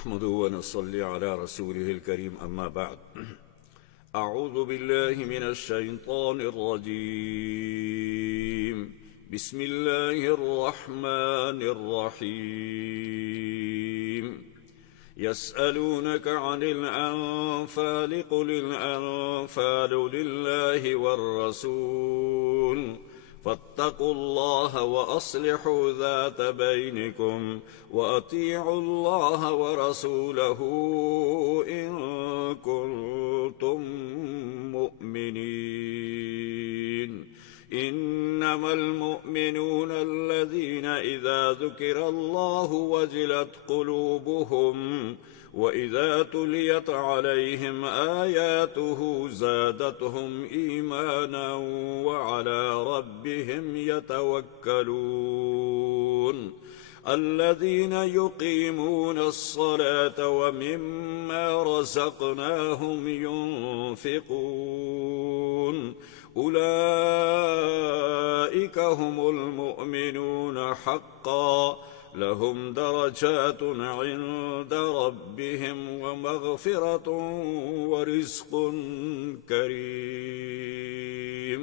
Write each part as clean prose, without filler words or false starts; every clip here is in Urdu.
نحمده ونصلي على رسوله الكريم أما بعد أعوذ بالله من الشيطان الرجيم بسم الله الرحمن الرحيم يسألونك عن الأنفال قل الأنفال لله والرسول فاتقوا الله وأصلحوا ذات بينكم وأطيعوا الله ورسوله إن كنتم مؤمنين إنما المؤمنون الذين إذا ذكر الله وجلت قلوبهم وإذا تليت عليهم آياته زادتهم إيمانا وعلى ربهم يتوكلون الذين يقيمون الصلاة ومما رزقناهم ينفقون أولئك هم المؤمنون حقا لهم درجات عند ربهم ومغفرة ورزق كريم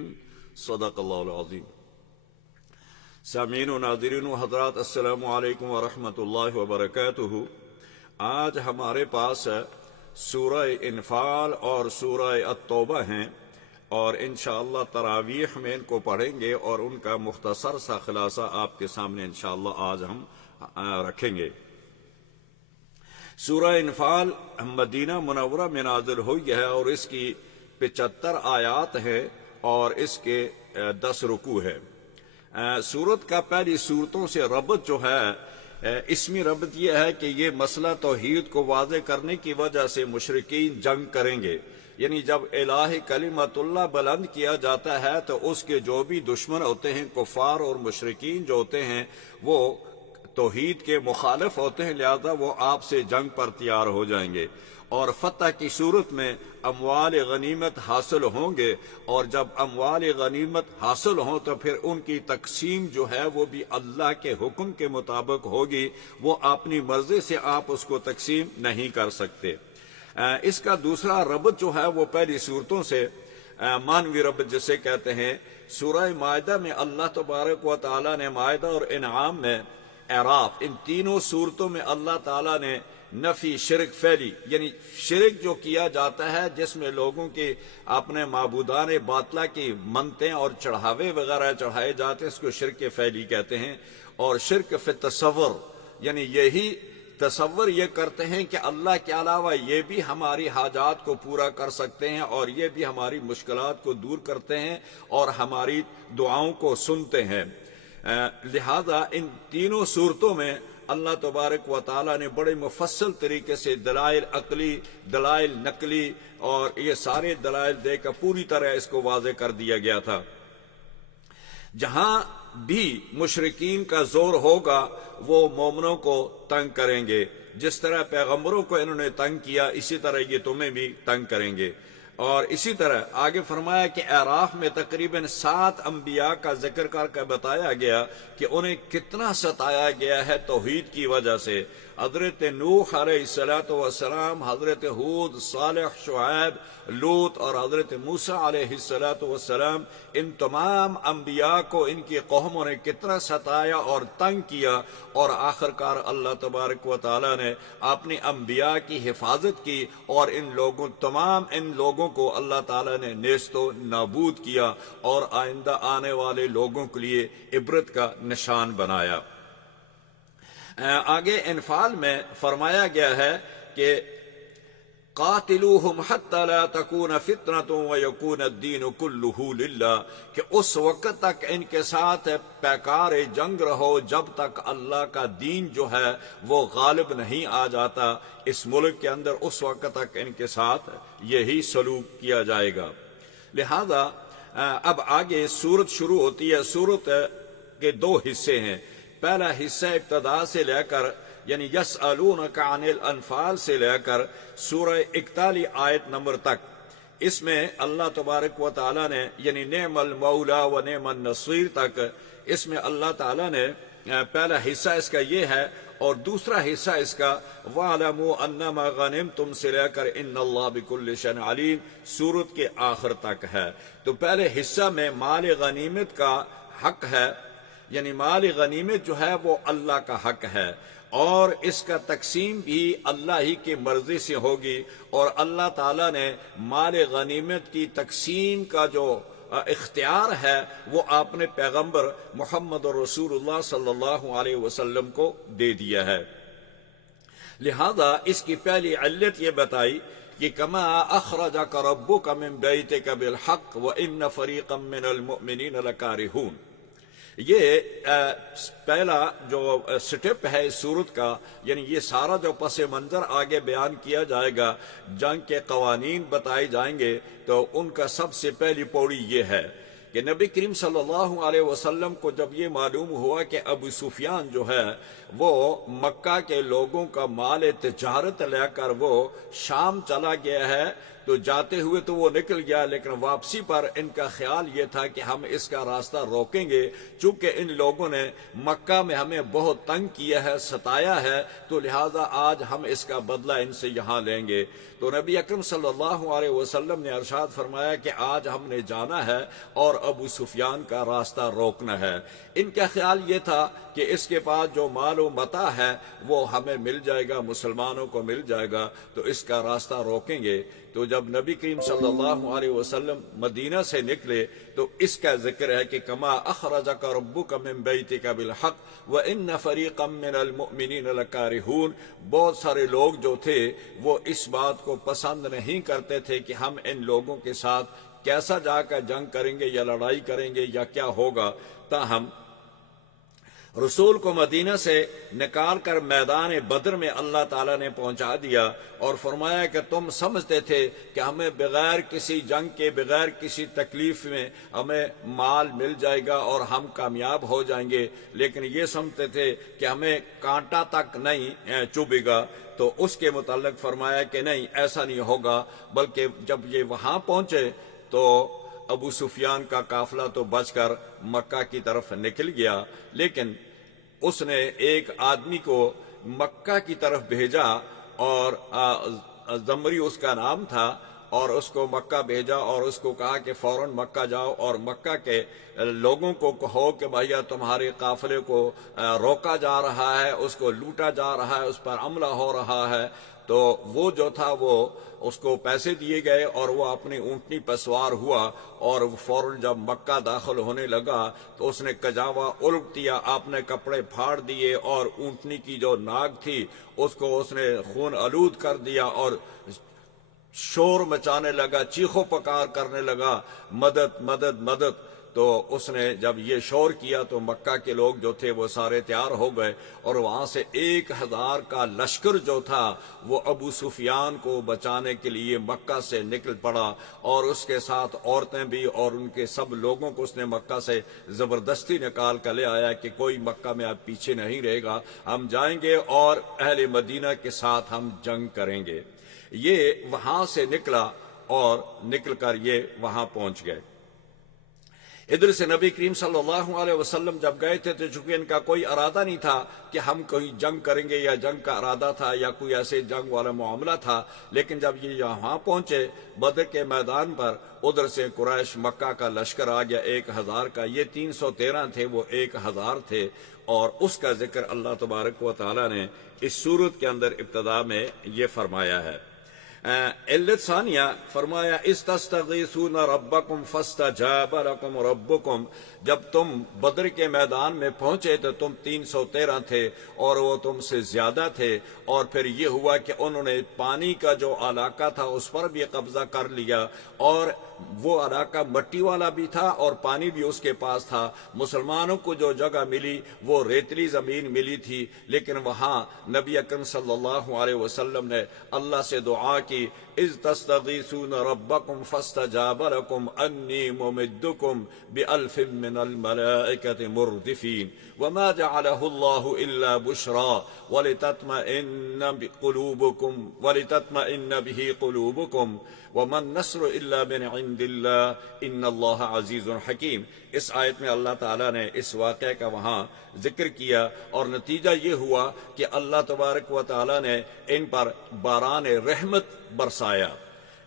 صدق الله العظيم. سامعین و ناظرین و حضرات، السلام علیکم ورحمۃ اللہ وبرکاتہ. آج ہمارے پاس سورہ انفال اور سورہ التوبہ ہیں اور انشاءاللہ تراویح میں ان کو پڑھیں گے اور ان کا مختصر سا خلاصہ آپ کے سامنے انشاءاللہ آج ہم رکھیں گے. سورہ انفال مدینہ منورہ میں نازل ہوئی ہے اور اس کی 75 آیات ہیں اور اس کے 10 رکوع ہے. سورت کا پہلی صورتوں سے ربط جو ہے اسمی ربط یہ ہے کہ یہ مسئلہ توحید کو واضح کرنے کی وجہ سے مشرکین جنگ کریں گے. یعنی جب الہ کلمت اللہ بلند کیا جاتا ہے تو اس کے جو بھی دشمن ہوتے ہیں، کفار اور مشرکین جو ہوتے ہیں، وہ توحید کے مخالف ہوتے ہیں، لہذا وہ آپ سے جنگ پر تیار ہو جائیں گے. اور فتح کی صورت میں اموال غنیمت حاصل ہوں گے، اور جب اموال غنیمت حاصل ہوں تو پھر ان کی تقسیم جو ہے وہ بھی اللہ کے حکم کے مطابق ہوگی. وہ اپنی مرضی سے آپ اس کو تقسیم نہیں کر سکتے. اس کا دوسرا ربط جو ہے وہ پہلی صورتوں سے مانوی ربط جسے کہتے ہیں. سورہ مائدہ میں اللہ تبارک و تعالیٰ نے مائدہ اور انعام میں اعراف، ان تینوں صورتوں میں اللہ تعالیٰ نے نفی شرک فعلی، یعنی شرک جو کیا جاتا ہے جس میں لوگوں کے اپنے معبودان باطلہ کی منتیں اور چڑھاوے وغیرہ چڑھائے جاتے ہیں، اس کو شرک فعلی کہتے ہیں. اور شرک فی تصور، یعنی یہی تصور یہ کرتے ہیں کہ اللہ کے علاوہ یہ بھی ہماری حاجات کو پورا کر سکتے ہیں اور یہ بھی ہماری مشکلات کو دور کرتے ہیں اور ہماری دعاؤں کو سنتے ہیں. لہذا ان تینوں صورتوں میں اللہ تبارک و تعالیٰ نے بڑے مفصل طریقے سے دلائل عقلی، دلائل نقلی اور یہ سارے دلائل دے کر پوری طرح اس کو واضح کر دیا گیا تھا. جہاں بھی مشرکین کا زور ہوگا وہ مومنوں کو تنگ کریں گے. جس طرح پیغمبروں کو انہوں نے تنگ کیا اسی طرح یہ تمہیں بھی تنگ کریں گے. اور اسی طرح آگے فرمایا کہ اعراف میں تقریباً 7 انبیاء کا ذکر کر کے بتایا گیا کہ انہیں کتنا ستایا گیا ہے توحید کی وجہ سے. حضرت نوح علیہ السلام، حضرت ہود، صالح، شعیب، لوط اور حضرت موسیٰ علیہ السلام، ان تمام انبیاء کو ان کی قوموں نے کتنا ستایا اور تنگ کیا، اور آخرکار اللہ تبارک و تعالیٰ نے اپنے انبیاء کی حفاظت کی اور تمام ان لوگوں کو اللہ تعالیٰ نے نیست و نابود کیا اور آئندہ آنے والے لوگوں کے لیے عبرت کا نشان بنایا. آگے انفال میں فرمایا گیا ہے کہ قاتلوہم حتی لا تکون فتنۃ ویکون الدین کلہ للہ، کہ اس وقت تک ان کے ساتھ پیکار جنگ رہو جب تک اللہ کا دین جو ہے وہ غالب نہیں آ جاتا اس ملک کے اندر، اس وقت تک ان کے ساتھ یہی سلوک کیا جائے گا. لہذا اب آگے سورت شروع ہوتی ہے. سورت کے 2 حصے ہیں. پہلا حصہ ابتدا سے لے کر یعنی یسألونک عن الانفال سے لے کر سورہ 41 آیت نمبر تک اس میں اللہ تبارک و تعالیٰ نے یعنی نعم المولا و نعم النصیر تک اس میں اللہ تعالیٰ نے پہلا حصہ اس کا یہ ہے اور دوسرا حصہ اس کا وَاعْلَمُوا أَنَّمَا غَنِمْتُمْ سے لے کر إِنَّ اللَّهَ بِكُلِّ شَيْءٍ عَلِيمٌ سورت کے آخر تک ہے۔ تو پہلے حصہ میں مال غنیمت کا حق ہے، یعنی مال غنیمت جو ہے وہ اللہ کا حق ہے، اور اس کا تقسیم بھی اللہ ہی کی مرضی سے ہوگی، اور اللہ تعالیٰ نے مال غنیمت کی تقسیم کا جو اختیار ہے وہ آپ نے پیغمبر محمد رسول اللہ صلی اللہ علیہ وسلم کو دے دیا ہے۔ لہذا اس کی پہلی علت یہ بتائی کہ کما اخرجک ربک من بیتک بالحق وان فریقا من المؤمنین لکارہون۔ یہ پہلا جو سٹیپ ہے اس صورت کا، یعنی یہ سارا جو پس منظر آگے بیان کیا جائے گا، جنگ کے قوانین بتائے جائیں گے، تو ان کا سب سے پہلی پوڑی یہ ہے کہ نبی کریم صلی اللہ علیہ وسلم کو جب یہ معلوم ہوا کہ ابو سفیان جو ہے وہ مکہ کے لوگوں کا مال تجارت لے کر وہ شام چلا گیا ہے، تو جاتے ہوئے تو وہ نکل گیا، لیکن واپسی پر ان کا خیال یہ تھا کہ ہم اس کا راستہ روکیں گے، چونکہ ان لوگوں نے مکہ میں ہمیں بہت تنگ کیا ہے، ستایا ہے، تو لہٰذا آج ہم اس کا بدلہ ان سے یہاں لیں گے۔ تو نبی اکرم صلی اللہ علیہ وسلم نے ارشاد فرمایا کہ آج ہم نے جانا ہے اور ابو سفیان کا راستہ روکنا ہے۔ ان کا خیال یہ تھا کہ اس کے بعد جو مال و متاع ہے وہ ہمیں مل جائے گا، مسلمانوں کو مل جائے گا، تو اس کا راستہ روکیں گے۔ تو جب نبی کریم صلی اللہ علیہ وسلم مدینہ سے نکلے تو اس کا ذکر ہے کہ کما اخرجک ربک من بیتک بالحق وان فریقا من المؤمنین لکارہون۔ بہت سارے لوگ جو تھے وہ اس بات کو پسند نہیں کرتے تھے کہ ہم ان لوگوں کے ساتھ کیسا جا کر جنگ کریں گے یا لڑائی کریں گے یا کیا ہوگا، تاہم رسول کو مدینہ سے نکال کر میدان بدر میں اللہ تعالیٰ نے پہنچا دیا اور فرمایا کہ تم سمجھتے تھے کہ ہمیں بغیر کسی جنگ کے، بغیر کسی تکلیف میں ہمیں مال مل جائے گا اور ہم کامیاب ہو جائیں گے، لیکن یہ سمجھتے تھے کہ ہمیں کانٹا تک نہیں چبھے گا۔ تو اس کے متعلق فرمایا کہ نہیں، ایسا نہیں ہوگا، بلکہ جب یہ وہاں پہنچے تو ابو سفیان کا قافلہ تو بچ کر مکہ کی طرف نکل گیا، لیکن اس نے ایک آدمی کو مکہ کی طرف بھیجا، اور زمری اس کا نام تھا، اور اس کو مکہ بھیجا اور اس کو کہا کہ فوراً مکہ جاؤ اور مکہ کے لوگوں کو کہو کہ بھیا تمہارے قافلے کو روکا جا رہا ہے، اس کو لوٹا جا رہا ہے، اس پر حملہ ہو رہا ہے۔ تو وہ جو تھا وہ اس کو پیسے دیے گئے اور وہ اپنی اونٹنی پر سوار ہوا، اور فوراً جب مکہ داخل ہونے لگا تو اس نے کجاوا الٹ دیا، آپ نے کپڑے پھاڑ دیے اور اونٹنی کی جو ناک تھی اس کو اس نے خون آلود کر دیا اور شور مچانے لگا، چیخو پکار کرنے لگا، مدد مدد مدد۔ تو اس نے جب یہ شور کیا تو مکہ کے لوگ جو تھے وہ سارے تیار ہو گئے، اور وہاں سے 1000 کا لشکر جو تھا وہ ابو سفیان کو بچانے کے لیے مکہ سے نکل پڑا، اور اس کے ساتھ عورتیں بھی، اور ان کے سب لوگوں کو اس نے مکہ سے زبردستی نکال کر لے آیا کہ کوئی مکہ میں اب پیچھے نہیں رہے گا، ہم جائیں گے اور اہل مدینہ کے ساتھ ہم جنگ کریں گے۔ یہ وہاں سے نکلا اور نکل کر یہ وہاں پہنچ گئے۔ ادھر سے نبی کریم صلی اللہ علیہ وسلم جب گئے تھے تو چونکہ ان کا کوئی ارادہ نہیں تھا کہ ہم کوئی جنگ کریں گے، یا جنگ کا ارادہ تھا یا کوئی ایسے جنگ والا معاملہ تھا، لیکن جب یہ یہاں پہنچے بدر کے میدان پر، ادھر سے قریش مکہ کا لشکر آ گیا 1000 کا، یہ 313 تھے، وہ 1000 تھے، اور اس کا ذکر اللہ تبارک و تعالی نے اس سورت کے اندر ابتدا میں یہ فرمایا ہے۔ علت ثانیہ فرمایا استستغیثون ربکم فاستجاب لکم ربکم، جب تم بدر کے میدان میں پہنچے تو تم 313 تھے اور وہ تم سے زیادہ تھے، اور پھر یہ ہوا کہ انہوں نے پانی کا جو علاقہ تھا اس پر بھی قبضہ کر لیا، اور وہ علاقہ مٹی والا بھی تھا اور پانی بھی اس کے پاس تھا۔ مسلمانوں کو جو جگہ ملی وہ ریتلی زمین ملی تھی، لیکن وہاں نبی اکرم صلی اللہ علیہ وسلم نے اللہ سے دعا کی اذ تستغیثون ربکم فاستجاب لکم انی ممدکم بألف من الملائکۃ مردفین وما جعله اللہ الا بشرا ولتطمئن به قلوبکم وما النصر الا من عند اللہ ان اللہ عزیز حکیم۔ اس آیت میں اللہ تعالیٰ نے اس واقعے کا وہاں ذکر کیا، اور نتیجہ یہ ہوا کہ اللہ تبارک و تعالیٰ نے ان پر باران رحمت برسایا۔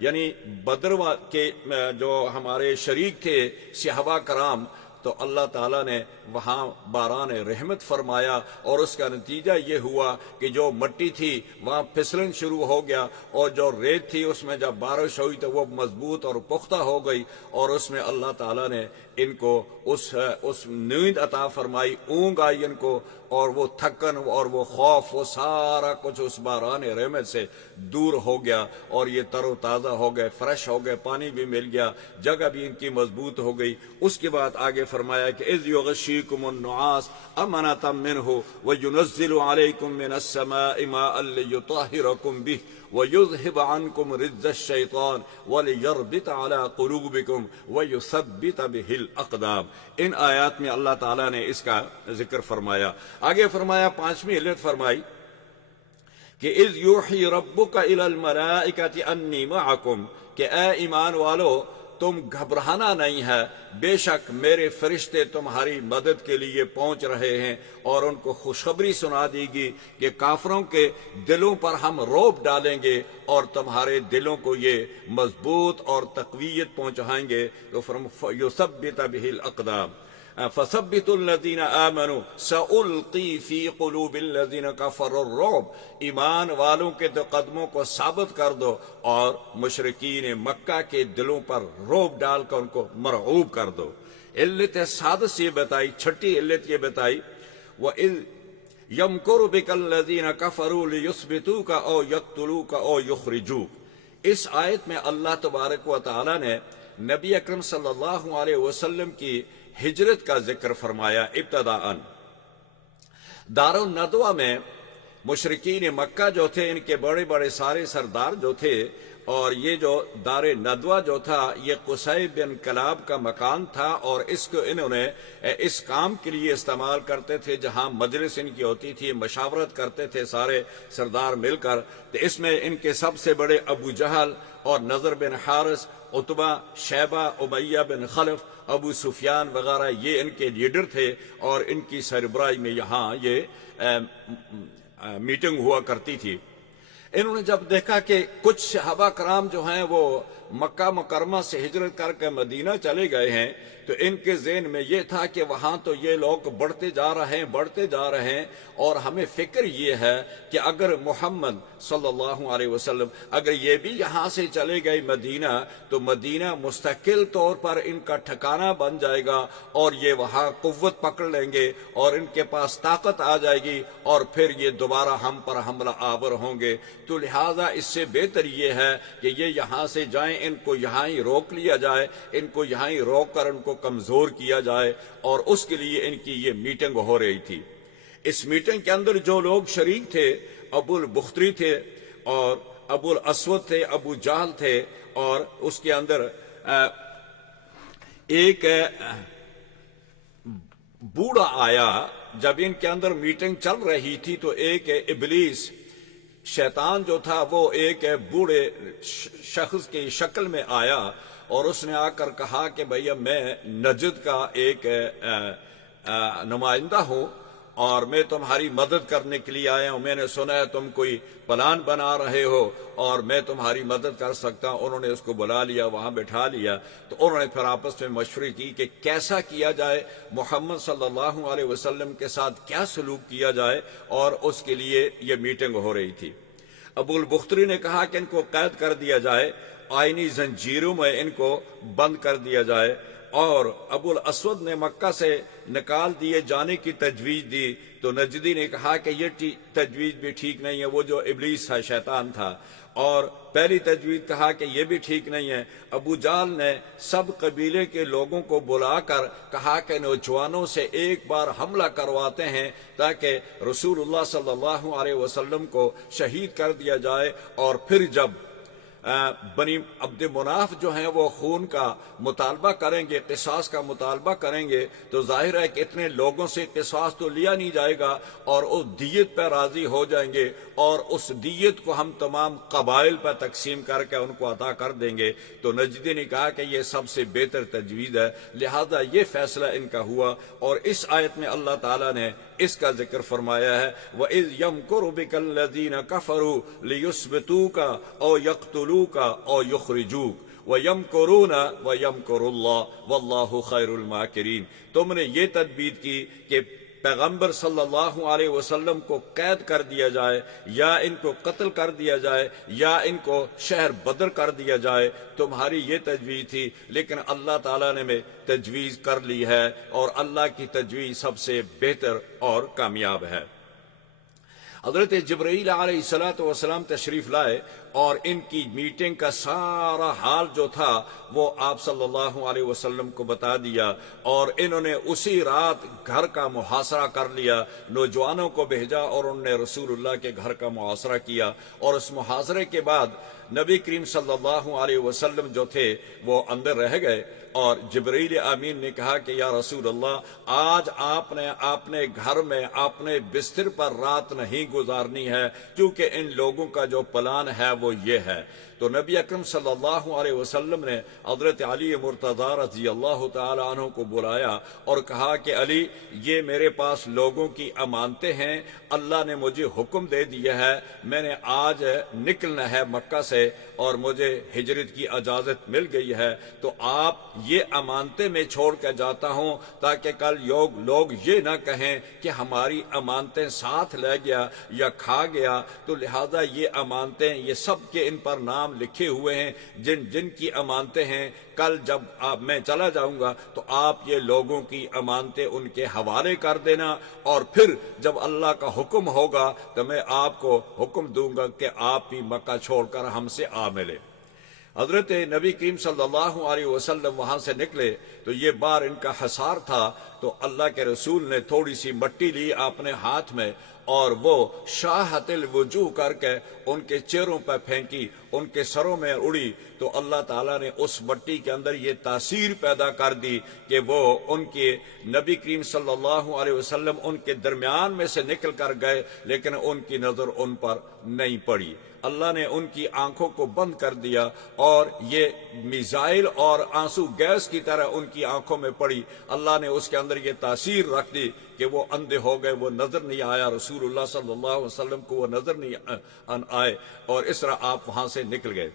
یعنی بدر کے جو ہمارے شریک تھے صحابہ کرام، تو اللہ تعالیٰ نے وہاں باران رحمت فرمایا، اور اس کا نتیجہ یہ ہوا کہ جو مٹی تھی وہاں پھسلن شروع ہو گیا، اور جو ریت تھی اس میں جب بارش ہوئی تو وہ مضبوط اور پختہ ہو گئی، اور اس میں اللہ تعالیٰ نے ان کو اس نیند عطا فرمائی، اونگ آئی ان کو، اور وہ تھکن اور وہ خوف وہ سارا کچھ اس باران رحمت سے دور ہو گیا، اور یہ تر و تازہ ہو گئے، فریش ہو گئے، پانی بھی مل گیا، جگہ بھی ان کی مضبوط ہو گئی۔ اس کے بعد آگے فرمایا کہ اذ یغشیکم النعاس امنۃ منہ وینزل علیکم من السماء ماء لیطہرکم بہ وَيُذْهِبْ عَنْكُمْ رِجْزَ الشَّيْطَانِ وَلِيَرْبِطَ عَلَىٰ قُلُوبِكُمْ وَيُثَبِّتَ بِهِ الْأَقْدَامِ۔ ان آیات میں اللہ تعالیٰ نے اس کا ذکر فرمایا۔ آگے فرمایا، پانچویں علت فرمائی کہ اِذْ يُوحِي رَبُّكَ إِلَى الْمَلَائِكَةِ أَنِّي مَعَكُمْ، کہ اے ایمان والو تم گھبرانا نہیں ہے، بے شک میرے فرشتے تمہاری مدد کے لیے پہنچ رہے ہیں، اور ان کو خوشخبری سنا دی گی کہ کافروں کے دلوں پر ہم رعب ڈالیں گے اور تمہارے دلوں کو یہ مضبوط اور تقویت پہنچائیں گے۔ تو یثبت بہ الاقدام فثبتوا الذین آمنوا سألقی فی قلوب الذین کفروا الرعب، ایمان والوں کے تو قدموں کو ثابت کر دو اور مشرکین مکہ کے دلوں پر رعب ڈال کر ان کو مرعوب کر دو۔ علت سادس یہ بتائی، چھٹی علت یہ بتائی، وَإِذْ يَمْكُرُ بِكَ الَّذِينَ كَفَرُوا لِيُثْبِتُوكَ أَوْ يَقْتُلُوكَ أَوْ يُخْرِجُوكَ۔ اس آیت میں اللہ تبارک و تعالی نے نبی اکرم صلی اللہ علیہ وسلم کی ہجرت کا ذکر فرمایا۔ ابتداءً دار الندوہ میں مشرکین مکہ جو تھے، ان کے بڑے بڑے سارے سردار جو تھے، اور یہ جو دار ندوہ جو تھا یہ قصی بن کلاب کا مکان تھا، اور اس کو انہوں نے اس کام کے لیے استعمال کرتے تھے جہاں مجلس ان کی ہوتی تھی، مشاورت کرتے تھے سارے سردار مل کر۔ تو اس میں ان کے سب سے بڑے ابو جہل اور نضر بن حارث، عتبہ، شیبہ، امیہ بن خلف، ابو سفیان وغیرہ یہ ان کے لیڈر تھے، اور ان کی سربراہی میں یہاں یہ میٹنگ ہوا کرتی تھی۔ انہوں نے جب دیکھا کہ کچھ صحابہ کرام جو ہیں وہ مکہ مکرمہ سے ہجرت کر کے مدینہ چلے گئے ہیں، تو ان کے ذہن میں یہ تھا کہ وہاں تو یہ لوگ بڑھتے جا رہے ہیں، اور ہمیں فکر یہ ہے کہ اگر محمد صلی اللہ علیہ وسلم اگر یہ بھی یہاں سے چلے گئے مدینہ، تو مدینہ مستقل طور پر ان کا ٹھکانہ بن جائے گا، اور یہ وہاں قوت پکڑ لیں گے اور ان کے پاس طاقت آ جائے گی، اور پھر یہ دوبارہ ہم پر حملہ آور ہوں گے۔ تو لہٰذا اس سے بہتر یہ ہے کہ یہ یہاں سے جائیں، ان کو یہاں ہی روک لیا جائے، ان کو یہاں ہی روک کر ان کو کمزور کیا جائے، اور اس کے لیے ان کی یہ میٹنگ ہو رہی تھی۔ اس میٹنگ کے اندر جو لوگ شریک تھے، ابو البختری تھے، اور ابو الاسود تھے، ابو جہل تھے، اور اس کے اندر ایک بوڑھا آیا۔ جب ان کے اندر میٹنگ چل رہی تھی تو ایک ابلیس شیطان جو تھا وہ ایک بوڑھے شخص کی شکل میں آیا، اور اس نے آ کر کہا کہ بھیا میں نجد کا ایک نمائندہ ہوں، اور میں تمہاری مدد کرنے کے لیے آیا ہوں، میں نے سنا ہے تم کوئی پلان بنا رہے ہو اور میں تمہاری مدد کر سکتا ہوں۔ انہوں نے اس کو بلا لیا، وہاں بٹھا لیا، تو انہوں نے پھر آپس میں مشورے کی کہ کیسا کیا جائے، محمد صلی اللہ علیہ وسلم کے ساتھ کیا سلوک کیا جائے، اور اس کے لیے یہ میٹنگ ہو رہی تھی۔ ابو البختری نے کہا کہ ان کو قید کر دیا جائے، آئینی زنجیروں میں ان کو بند کر دیا جائے، اور ابو الاسود نے مکہ سے نکال دیے جانے کی تجویز دی۔ تو نجدی نے کہا کہ یہ تجویز بھی ٹھیک نہیں ہے، وہ جو ابلیس تھا، شیطان تھا، اور پہلی تجویز کہا کہ یہ بھی ٹھیک نہیں ہے۔ ابو جہل نے سب قبیلے کے لوگوں کو بلا کر کہا کہ نوجوانوں سے ایک بار حملہ کرواتے ہیں تاکہ رسول اللہ صلی اللہ علیہ وسلم کو شہید کر دیا جائے، اور پھر جب بنی عبد مناف جو ہیں وہ خون کا مطالبہ کریں گے، قصاص کا مطالبہ کریں گے، تو ظاہر ہے کہ اتنے لوگوں سے قصاص تو لیا نہیں جائے گا، اور اس دیت پہ راضی ہو جائیں گے، اور اس دیت کو ہم تمام قبائل پہ تقسیم کر کے ان کو عطا کر دیں گے۔ تو نجدی نے کہا کہ یہ سب سے بہتر تجویز ہے، لہذا یہ فیصلہ ان کا ہوا، اور اس آیت میں اللہ تعالیٰ نے اس کا ذکر فرمایا ہے، وَإِذْ يَمْكُرُ بِكَ الَّذِينَ كَفَرُوا لِيُثْبِتُوكَ أَوْ يَقْتُلُوكَ أَوْ يُخْرِجُوكَ وَيَمْكُرُونَ وَيَمْكُرُ اللَّهُ وَاللَّهُ خَيْرُ الْمَاكِرِينَ۔ تم نے یہ تدبیر کی کہ پیغمبر صلی اللہ علیہ وسلم کو قید کر دیا جائے، یا ان کو قتل کر دیا جائے، یا ان کو شہر بدر کر دیا جائے، تمہاری یہ تجویز تھی، لیکن اللہ تعالیٰ نے میں تجویز کر لی ہے، اور اللہ کی تجویز سب سے بہتر اور کامیاب ہے۔ حضرت جبرائیل علیہ السلام تشریف لائے، اور ان کی میٹنگ کا سارا حال جو تھا وہ آپ صلی اللہ علیہ وسلم کو بتا دیا، اور انہوں نے اسی رات گھر کا محاصرہ کر لیا، نوجوانوں کو بھیجا اور انہوں نے رسول اللہ کے گھر کا محاصرہ کیا، اور اس محاصرے کے بعد نبی کریم صلی اللہ علیہ وسلم جو تھے وہ اندر رہ گئے، اور جبرائیل امین نے کہا کہ یا رسول اللہ، آج آپ نے اپنے گھر میں اپنے بستر پر رات نہیں گزارنی ہے، کیونکہ ان لوگوں کا جو پلان ہے وہ یہ ہے۔ تو نبی اکرم صلی اللہ علیہ وسلم نے حضرت علی مرتضیٰ رضی اللہ تعالی عنہ کو بلایا اور کہا کہ علی، یہ میرے پاس لوگوں کی امانتیں ہیں، اللہ نے مجھے حکم دے دیا ہے، میں نے آج نکلنا ہے مکہ سے، اور مجھے ہجرت کی اجازت مل گئی ہے، تو آپ یہ امانتیں میں چھوڑ کے جاتا ہوں، تاکہ کل لوگ یہ نہ کہیں کہ ہماری امانتیں ساتھ لے گیا یا کھا گیا۔ تو لہذا یہ امانتیں، یہ سب کے ان پر نام لکھے ہوئے ہیں، جن کی امانتیں ہیں، کل جب میں چلا جاؤں گا تو آپ یہ لوگوں کی امانتیں ان کے حوالے کر دینا، اور پھر جب اللہ کا حکم ہوگا تو میں آپ کو حکم دوں گا کہ آپ بھی مکہ چھوڑ کر ہم سے آ ملے۔ حضرت نبی کریم صلی اللہ علیہ وسلم وہاں سے نکلے تو یہ بار ان کا حصار تھا، تو اللہ کے رسول نے تھوڑی سی مٹی لی اپنے ہاتھ میں، اور وہ شاہت الوجوہ کر کے ان کے چہروں پہ پھینکی، ان کے سروں میں اڑی، تو اللہ تعالیٰ نے اس مٹی کے اندر یہ تاثیر پیدا کر دی کہ وہ ان کے نبی کریم صلی اللہ علیہ وسلم ان کے درمیان میں سے نکل کر گئے، لیکن ان کی نظر ان پر نہیں پڑی۔ اللہ نے ان کی آنکھوں کو بند کر دیا، اور یہ میزائل اور آنسو گیس کی طرح ان کی آنکھوں میں پڑی۔ اللہ نے اس کے اندر یہ تاثیر رکھ دی کہ وہ اندھے ہو گئے، وہ نظر نہیں آیا، رسول اللہ صلی اللہ علیہ وسلم کو وہ نظر نہیں آئے، اور اس طرح آپ وہاں سے نکل گئے۔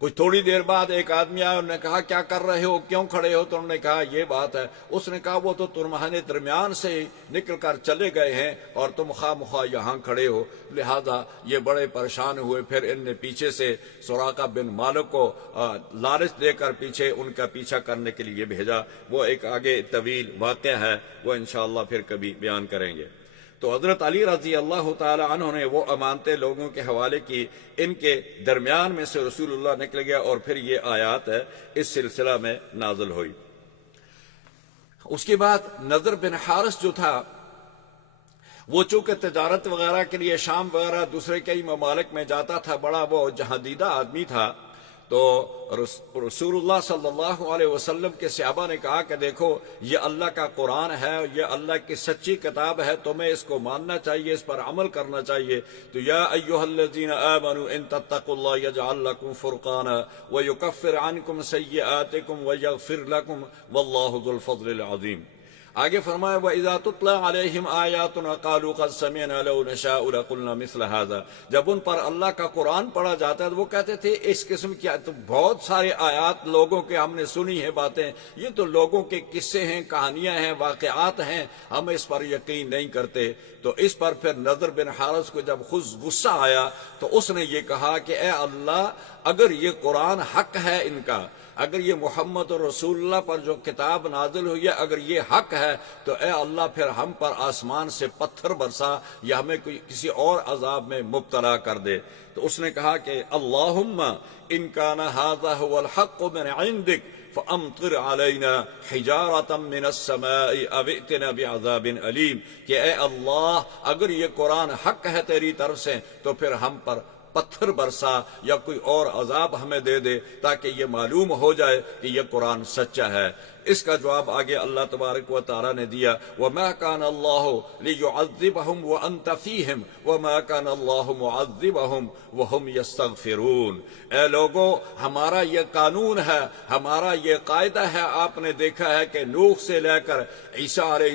کچھ تھوڑی دیر بعد ایک آدمی آیا، انہوں نے کہا کیا کر رہے ہو، کیوں کھڑے ہو؟ تو انہوں نے کہا یہ بات ہے۔ اس نے کہا وہ تو تمہارے درمیان سے نکل کر چلے گئے ہیں اور تم خواہ مخواہ یہاں کھڑے ہو۔ لہذا یہ بڑے پریشان ہوئے، پھر ان نے پیچھے سے سراقہ بن مالک کو لالچ دے کر پیچھے ان کا پیچھا کرنے کے لیے بھیجا۔ وہ ایک آگے طویل واقعہ ہے، وہ انشاءاللہ پھر کبھی بیان کریں گے۔ تو حضرت علی رضی اللہ تعالی عنہ نے وہ امانتیں لوگوں کے حوالے کی، ان کے درمیان میں سے رسول اللہ نکل گیا، اور پھر یہ آیات ہے اس سلسلہ میں نازل ہوئی۔ اس کے بعد نضر بن حارث جو تھا، وہ چونکہ تجارت وغیرہ کے لیے شام وغیرہ دوسرے کئی ممالک میں جاتا تھا، بڑا وہ جہاندیدہ آدمی تھا، تو رسول اللہ صلی اللہ علیہ وسلم کے صحابہ نے کہا کہ دیکھو یہ اللہ کا قرآن ہے، یہ اللہ کی سچی کتاب ہے، تمہیں اس کو ماننا چاہیے، اس پر عمل کرنا چاہیے۔ تو یا ایھا الذین آمنوا ان تتقوا اللہ یجعل لکم فرقانا ویکفر عنکم سیئاتکم ویغفر لکم واللہ ذو الفضل العظیم۔ آگے فرمایا وَإِذَا تُتْلَى عَلَيْهِمْ آيَاتُنَا قَالُوا قَدْ سَمِعْنَا لَوْ نَشَاءُ لَقُلْنَا مِثْلَ هَذَا۔ جب ان پر اللہ کا قرآن پڑھا جاتا ہے تو وہ کہتے تھے اس قسم کی تو بہت سارے آیات لوگوں کے ہم نے سنی ہے باتیں، یہ تو لوگوں کے قصے ہیں، کہانیاں ہیں، واقعات ہیں، ہم اس پر یقین نہیں کرتے۔ تو اس پر پھر نضر بن حارث کو جب خود غصہ آیا تو اس نے یہ کہا کہ اے اللہ، اگر یہ قرآن حق ہے ان کا، اگر یہ محمد رسول اللہ پر جو کتاب نازل ہوئی ہے اگر یہ حق ہے، تو اے اللہ پھر ہم پر آسمان سے پتھر برسا یا ہمیں کسی اور عذاب میں مبتلا کر دے۔ تو اس نے کہا کہ اللہم ان کان ھذا ھو الحق من عندک فامطر علینا حجارۃ من السماء او ائتنا بعذاب علیم، کہ اے اللہ اگر یہ قرآن حق ہے تیری طرف سے تو پھر ہم پر پتھر برسا یا کوئی اور عذاب ہمیں دے دے تاکہ یہ معلوم ہو جائے کہ یہ قرآن سچا ہے۔ اس کا جواب آگے اللہ تبارک و تعالیٰ نے دیا، وَمَا كَانَ اللَّهُ لِيُعَذِّبَهُمْ وَأَنْتَ فِيهِمْ وَمَا كَانَ اللَّهُ مُعَذِّبَهُمْ وَهُمْ يَسْتَغْفِرُونَ۔ اے لوگو، ہمارا یہ قانون ہے، ہمارا یہ قاعدہ ہے۔ آپ نے دیکھا ہے کہ نوح سے لے کر عیسیٰ علیہ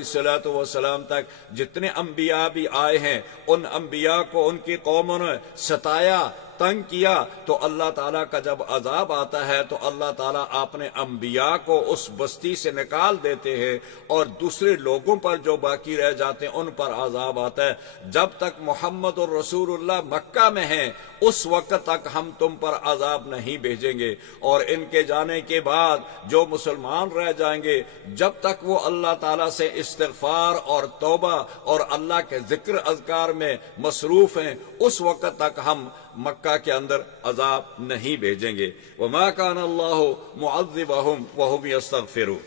السلام تک جتنے انبیاء بھی آئے ہیں، ان انبیاء کو ان کی قوموں نے ستایا، تنگ کیا، تو اللہ تعالیٰ کا جب عذاب آتا ہے تو اللہ تعالیٰ اپنے انبیاء کو اس بستی سے نکال دیتے ہیں، اور دوسرے لوگوں پر جو باقی رہ جاتے ہیں ان پر عذاب آتا ہے۔ جب تک محمد الرسول اللہ مکہ میں ہیں اس وقت تک ہم تم پر عذاب نہیں بھیجیں گے، اور ان کے جانے کے بعد جو مسلمان رہ جائیں گے، جب تک وہ اللہ تعالیٰ سے استغفار اور توبہ اور اللہ کے ذکر اذکار میں مصروف ہیں، اس وقت تک ہم مکہ کے اندر عذاب نہیں بھیجیں گے۔ وَمَا كَانَ اللَّهُ مُعَذِّبَهُمْ وَهُمْ يَسْتَغْفِرُونَ۔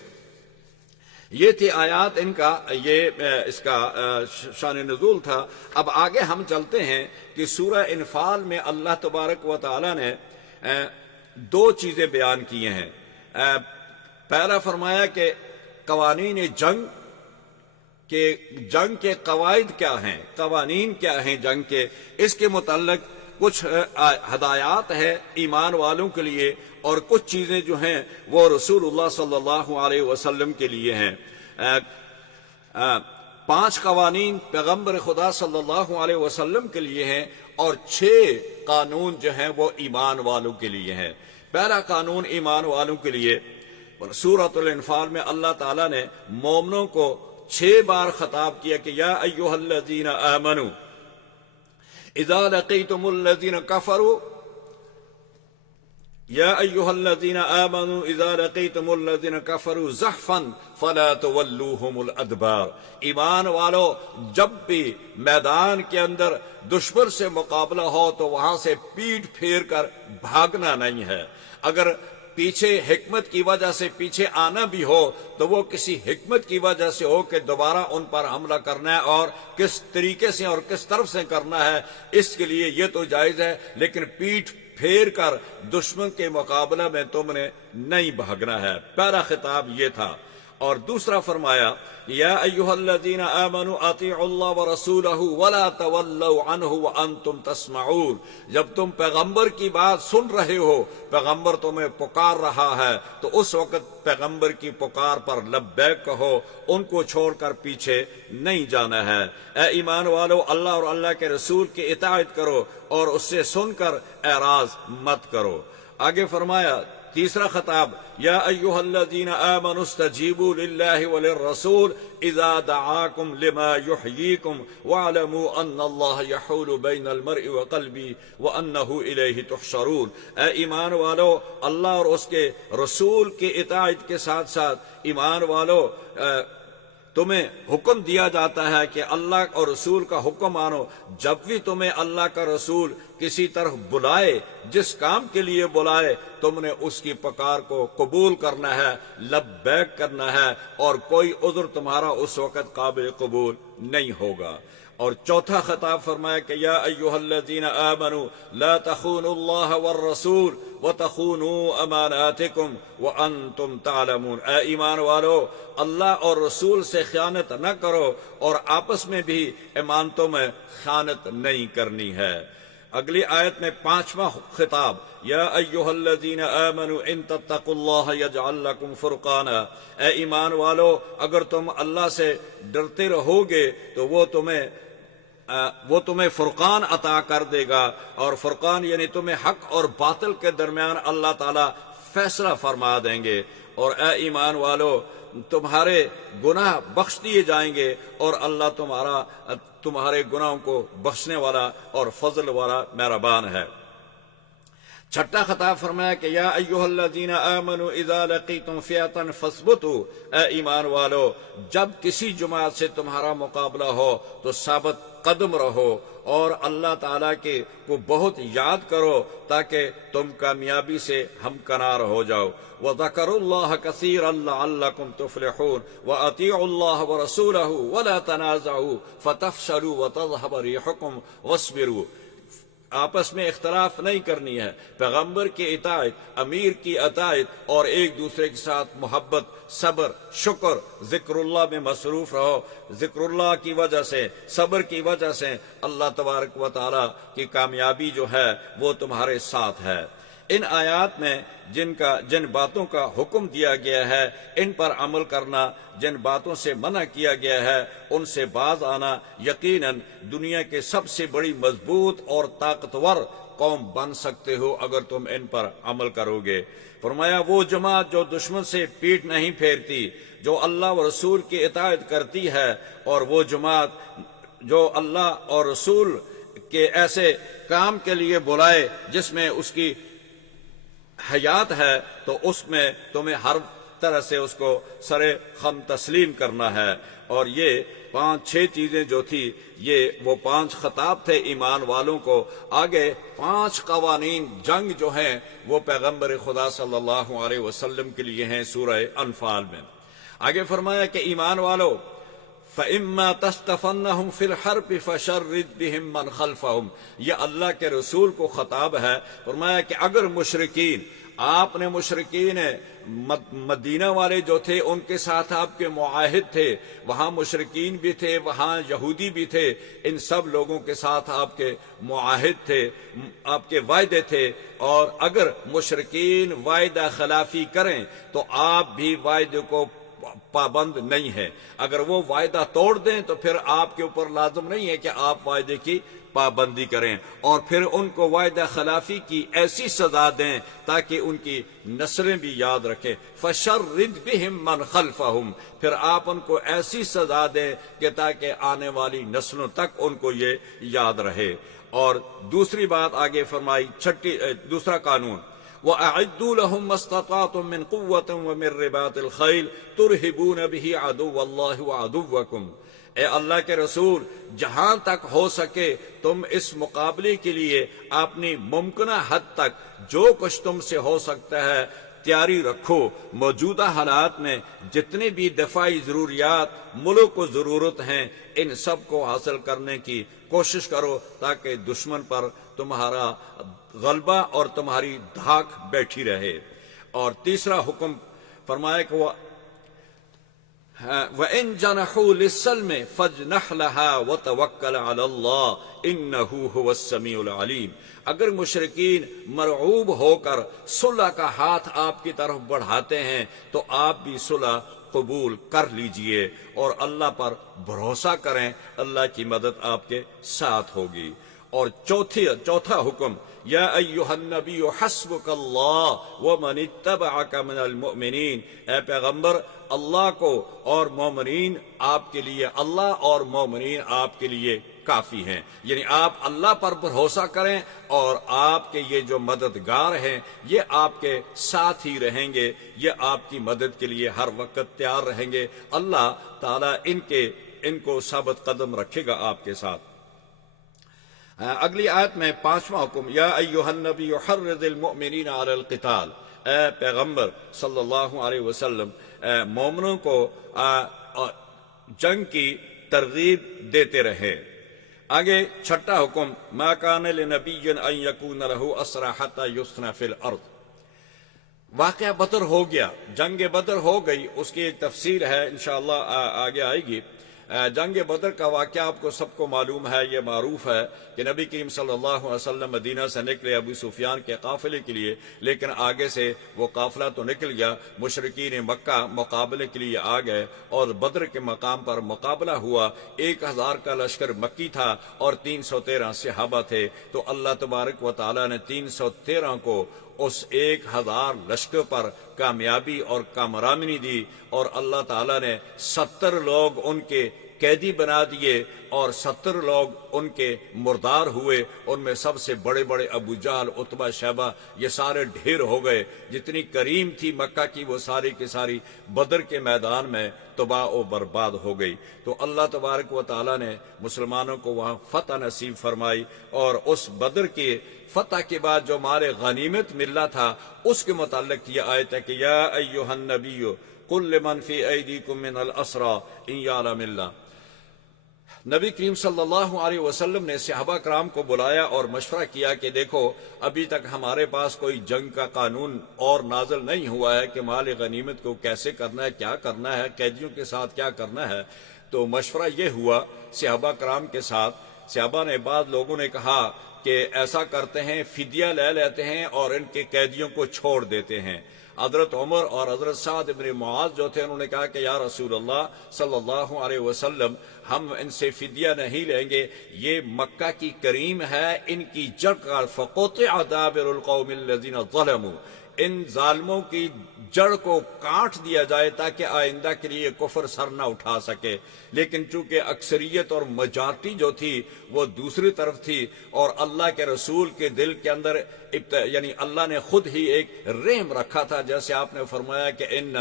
یہ تھی آیات ان کا، یہ اس کا شان نزول تھا۔ اب آگے ہم چلتے ہیں کہ سورہ انفال میں اللہ تبارک و تعالی نے دو چیزیں بیان کیے ہیں۔ پہلا فرمایا کہ قوانین جنگ کے قواعد کیا ہیں، قوانین کیا ہیں جنگ کے، اس کے متعلق کچھ ہدایات ہے ایمان والوں کے لیے، اور کچھ چیزیں جو ہیں وہ رسول اللہ صلی اللہ علیہ وسلم کے لیے ہیں۔ 5 قوانین پیغمبر خدا صلی اللہ علیہ وسلم کے لیے ہیں، اور 6 قانون جو ہیں وہ ایمان والوں کے لیے ہیں۔ پہلا قانون ایمان والوں کے لیے، سورۃ الانفال میں اللہ تعالیٰ نے مومنوں کو 6 بار خطاب کیا کہ یا ایھا الذین آمنوا اذا لقیتم الذین کفروا، یا ایھا الذین آمنوا اذا لقیتم الذین کفروا زحفا فلا تولوہم الادبار۔ ایمان والو، جب بھی میدان کے اندر دشمن سے مقابلہ ہو تو وہاں سے پیٹھ پھیر کر بھاگنا نہیں ہے۔ اگر پیچھے حکمت کی وجہ سے پیچھے آنا بھی ہو تو وہ کسی حکمت کی وجہ سے ہو کہ دوبارہ ان پر حملہ کرنا ہے، اور کس طریقے سے اور کس طرف سے کرنا ہے، اس کے لیے یہ تو جائز ہے، لیکن پیٹھ پھیر کر دشمن کے مقابلہ میں تم نے نہیں بھاگنا ہے۔ پہلا خطاب یہ تھا۔ اور دوسرا فرمایا یا ایھا الذین آمنوا اطیعوا اللہ ورسولہ ولا تولوا عنہ وانتم تسمعون۔ جب تم پیغمبر کی بات سن رہے ہو، پیغمبر تمہیں پکار رہا ہے، تو اس وقت پیغمبر کی پکار پر لبیک کہو، ان کو چھوڑ کر پیچھے نہیں جانا ہے۔ اے ایمان والو، اللہ اور اللہ کے رسول کی اطاعت کرو اور اس سے سن کر اعراض مت کرو۔ آگے فرمایا تیسرا خطاب یا ایھا الذین آمنوا استجیبوا للہ وللرسول اذا دعاکم لما یحییکم واعلموا ان اللہ یحول بین المرء وقلبہ وانہ الیہ تحشرون۔ اے ایمان والو، اللہ اور اس کے رسول کی اطاعت کے ساتھ ساتھ ایمان والو، تمہیں حکم دیا جاتا ہے کہ اللہ اور رسول کا حکم مانو۔ جب بھی تمہیں اللہ کا رسول کسی طرح بلائے، جس کام کے لیے بلائے، تم نے اس کی پکار کو قبول کرنا ہے، لبیک کرنا ہے، اور کوئی عذر تمہارا اس وقت قابل قبول نہیں ہوگا۔ اور چوتھا خطاب فرمایا کہ یا ایھا الذین آمنوا لا تخونوا اللہ والرسول وتخونوا اماناتکم وانتم تعلمون۔ اے ایمان والو، اللہ اور رسول سے خیانت نہ کرو، اور آپس میں بھی امانتوں میں خیانت نہیں کرنی ہے۔ اگلی آیت میں 5واں خطاب یا ایھا الذین آمنوا ان تتقوا اللہ یجعل لکم فرقانا۔ اے ایمان والو، اگر تم اللہ سے ڈرتے رہو گے تو وہ تمہیں فرقان عطا کر دے گا، اور فرقان یعنی تمہیں حق اور باطل کے درمیان اللہ تعالی فیصلہ فرما دیں گے۔ اور اے ایمان والو، تمہارے گناہ بخش دیے جائیں گے، اور اللہ تمہارے گناہوں کو بخشنے والا اور فضل والا مہربان ہے۔ چھٹا خطاب فرمایا کہ یا ایھا الذین آمنوا اذا لقیتم فئۃ فاثبتوا۔ اے ایمان والو، جب کسی جماعت سے تمہارا مقابلہ ہو تو ثابت قدم رہو، اور اللہ تعالیٰ کے کو بہت یاد کرو تاکہ تم کامیابی سے ہمکنار ہو جاؤ۔ وَذَكَرُوا اللَّهَ كَثِيرًا لَعَلَّكُمْ تُفْلِحُونَ وَأَطِيعُوا اللَّهَ وَرَسُولَهُ وَلَا تَنَازَعُوا فَتَفْشَلُوا وَتَذْهَبَ رِيحُكُمْ وَاصْبِرُوا۔ آپس میں اختلاف نہیں کرنی ہے، پیغمبر کی اطاعت، امیر کی اطاعت، اور ایک دوسرے کے ساتھ محبت، صبر، شکر، ذکر اللہ میں مصروف رہو۔ ذکر اللہ کی وجہ سے، صبر کی وجہ سے اللہ تبارک و تعالی کی کامیابی جو ہے وہ تمہارے ساتھ ہے۔ ان آیات میں جن باتوں کا حکم دیا گیا ہے ان پر عمل کرنا، جن باتوں سے منع کیا گیا ہے ان سے باز آنا، یقیناً دنیا کے سب سے بڑی مضبوط اور طاقتور قوم بن سکتے ہو اگر تم ان پر عمل کرو گے۔ فرمایا وہ جماعت جو دشمن سے پیٹھ نہیں پھیرتی، جو اللہ و رسول کی اطاعت کرتی ہے، اور وہ جماعت جو اللہ اور رسول کے ایسے کام کے لیے بلائے جس میں اس کی حیات ہے، تو اس میں تمہیں ہر طرح سے اس کو سر خم تسلیم کرنا ہے۔ اور یہ 5-6 چیزیں جو تھی، یہ وہ 5 خطاب تھے ایمان والوں کو۔ آگے 5 قوانین جنگ جو ہیں وہ پیغمبر خدا صلی اللہ علیہ وسلم کے لیے ہیں سورہ انفال میں۔ آگے فرمایا کہ ایمان والو، فَإِمَّا تَسْتَفَنَّهُمْ فِي الْحَرْبِ فَشَرِّدْ بِهِمْ مَنْ خَلْفَهُمْ، یہ اللہ کے رسول کو خطاب ہے۔ فرمایا کہ اگر مشرکین، آپ نے مشرکین مدینہ والے جو تھے ان کے ساتھ آپ کے معاہد تھے، وہاں مشرکین بھی تھے، وہاں یہودی بھی تھے، ان سب لوگوں کے ساتھ آپ کے معاہد تھے، آپ کے وعدے تھے، اور اگر مشرکین وعدہ خلافی کریں تو آپ بھی وعدے کو پابند نہیں ہے۔ اگر وہ وعدہ توڑ دیں تو پھر آپ کے اوپر لازم نہیں ہے کہ آپ وعدے کی پابندی کریں، اور پھر ان کو وعدہ خلافی کی ایسی سزا دیں تاکہ ان کی نسلیں بھی یاد رکھیں۔ فَشَرِّدْ بِهِمْ مَنْ خَلْفَهُمْ، پھر آپ ان کو ایسی سزا دیں کہ تاکہ آنے والی نسلوں تک ان کو یہ یاد رہے۔ اور دوسری بات آگے فرمائی، دوسرا قانون، وَأَعِدُّوا لَهُم مَّا اسْتَطَعْتُم مِّن قُوَّةٍ وَمِن رِّبَاطِ الْخَيْلِ تُرْهِبُونَ بِهِ عَدُوَّ اللَّهِ وَعَدُوَّكُمْ، اے اللہ کے رسول، جہاں تک ہو سکے تم اس مقابلے کے لیے اپنی ممکنہ حد تک جو کچھ تم سے ہو سکتا ہے تیاری رکھو۔ موجودہ حالات میں جتنی بھی دفاعی ضروریات ملک کو ضرورت ہیں ان سب کو حاصل کرنے کی کوشش کرو تاکہ دشمن پر تمہارا غلبہ اور تمہاری دھاک بیٹھی رہے۔ اور تیسرا حکم فرمایا کہ وہ وَإِن جَنَحُوا لِلسَّلْمِ فَاجْنَحْ لَهَا وَتَوَكَّلْ عَلَى اللَّهِ إِنَّهُ هُوَ السَّمِيعُ الْعَلِيمُ، اگر مشرکین مرعوب ہو کر صلح کا ہاتھ آپ کی طرف بڑھاتے ہیں تو آپ بھی صلح قبول کر لیجئے اور اللہ پر بھروسہ کریں، اللہ کی مدد آپ کے ساتھ ہوگی۔ اور چوتھا حکم، یا ایہا النبی حسبک اللہ ومن اتبعک من المؤمنین، اے پیغمبر اللہ کو اور مومنین آپ کے لیے، اللہ اور مومنین آپ کے لیے کافی ہیں، یعنی آپ اللہ پر بھروسہ کریں اور آپ کے یہ جو مددگار ہیں یہ آپ کے ساتھ ہی رہیں گے، یہ آپ کی مدد کے لیے ہر وقت تیار رہیں گے۔ اللہ تعالیٰ ان کو ثابت قدم رکھے گا آپ کے ساتھ۔ اگلی آیت میں 5واں حکم، یا ایہا النبی حرض المؤمنین علی القتال، اے پیغمبر صلی اللہ علیہ وسلم مومنوں کو جنگ کی ترغیب دیتے رہے۔ آگے 6واں حکم، ما کان لنبی ان یکون لہ اسری حتی یثخن فی الارض، واقعہ بدر ہو گیا، جنگ بدر ہو گئی، اس کی ایک تفسیر ہے انشاءاللہ آگے آئے گی۔ جنگ بدر کا واقعہ آپ کو سب کو معلوم ہے، یہ معروف ہے کہ نبی کریم صلی اللہ علیہ وسلم مدینہ سے نکلے ابو سفیان کے قافلے کے لیے، لیکن آگے سے وہ قافلہ تو نکل گیا، مشرکین مکہ مقابلے کے لیے آ گئے اور بدر کے مقام پر مقابلہ ہوا۔ 1000 کا لشکر مکی تھا اور 313 صحابہ تھے، تو اللہ تبارک و تعالیٰ نے 313 کو اس 1000 لشکر پر کامیابی اور کامرانی دی، اور اللہ تعالیٰ نے 70 لوگ ان کے قیدی بنا دیے اور 70 لوگ ان کے مردار ہوئے۔ ان میں سب سے بڑے بڑے ابو جہل، عتبہ، شیبہ، یہ سارے ڈھیر ہو گئے۔ جتنی کریم تھی مکہ کی وہ ساری کی ساری بدر کے میدان میں تباہ و برباد ہو گئی۔ تو اللہ تبارک و تعالیٰ نے مسلمانوں کو وہاں فتح نصیب فرمائی، اور اس بدر کی فتح کے بعد جو ہمارے غنیمت ملا تھا اس کے متعلق یہ آیت ہے کہ یا ایہا النبی قل لمن فی ایدیکم من الاسری ان یعلم اللہ نبی کریم صلی اللہ علیہ وسلم نے صحابہ کرام کو بلایا اور مشورہ کیا کہ دیکھو ابھی تک ہمارے پاس کوئی جنگ کا قانون اور نازل نہیں ہوا ہے کہ مال غنیمت کو کیسے کرنا ہے، کیا کرنا ہے، قیدیوں کے ساتھ کیا کرنا ہے۔ تو مشورہ یہ ہوا صحابہ کرام کے ساتھ، صحابہ نے بعض لوگوں نے کہا کہ ایسا کرتے ہیں فدیہ لے لیتے ہیں اور ان کے قیدیوں کو چھوڑ دیتے ہیں۔ حضرت عمر اور حضرت سعد بن معاذ جو تھے انہوں نے کہا کہ یا رسول اللہ صلی اللہ علیہ وسلم ہم ان سے فدیہ نہیں لیں گے، یہ مکہ کی کریم ہے، ان کی جڑ کا فقطع دابر القوم الذین ظلموا، ان ظالموں کی جڑ کو کاٹ دیا جائے تاکہ آئندہ کے لیے کفر سر نہ اٹھا سکے۔ لیکن چونکہ اکثریت اور میجارٹی جو تھی وہ دوسری طرف تھی، اور اللہ کے رسول کے دل کے اندر یعنی اللہ نے خود ہی ایک رحم رکھا تھا، جیسے آپ نے فرمایا کہ ان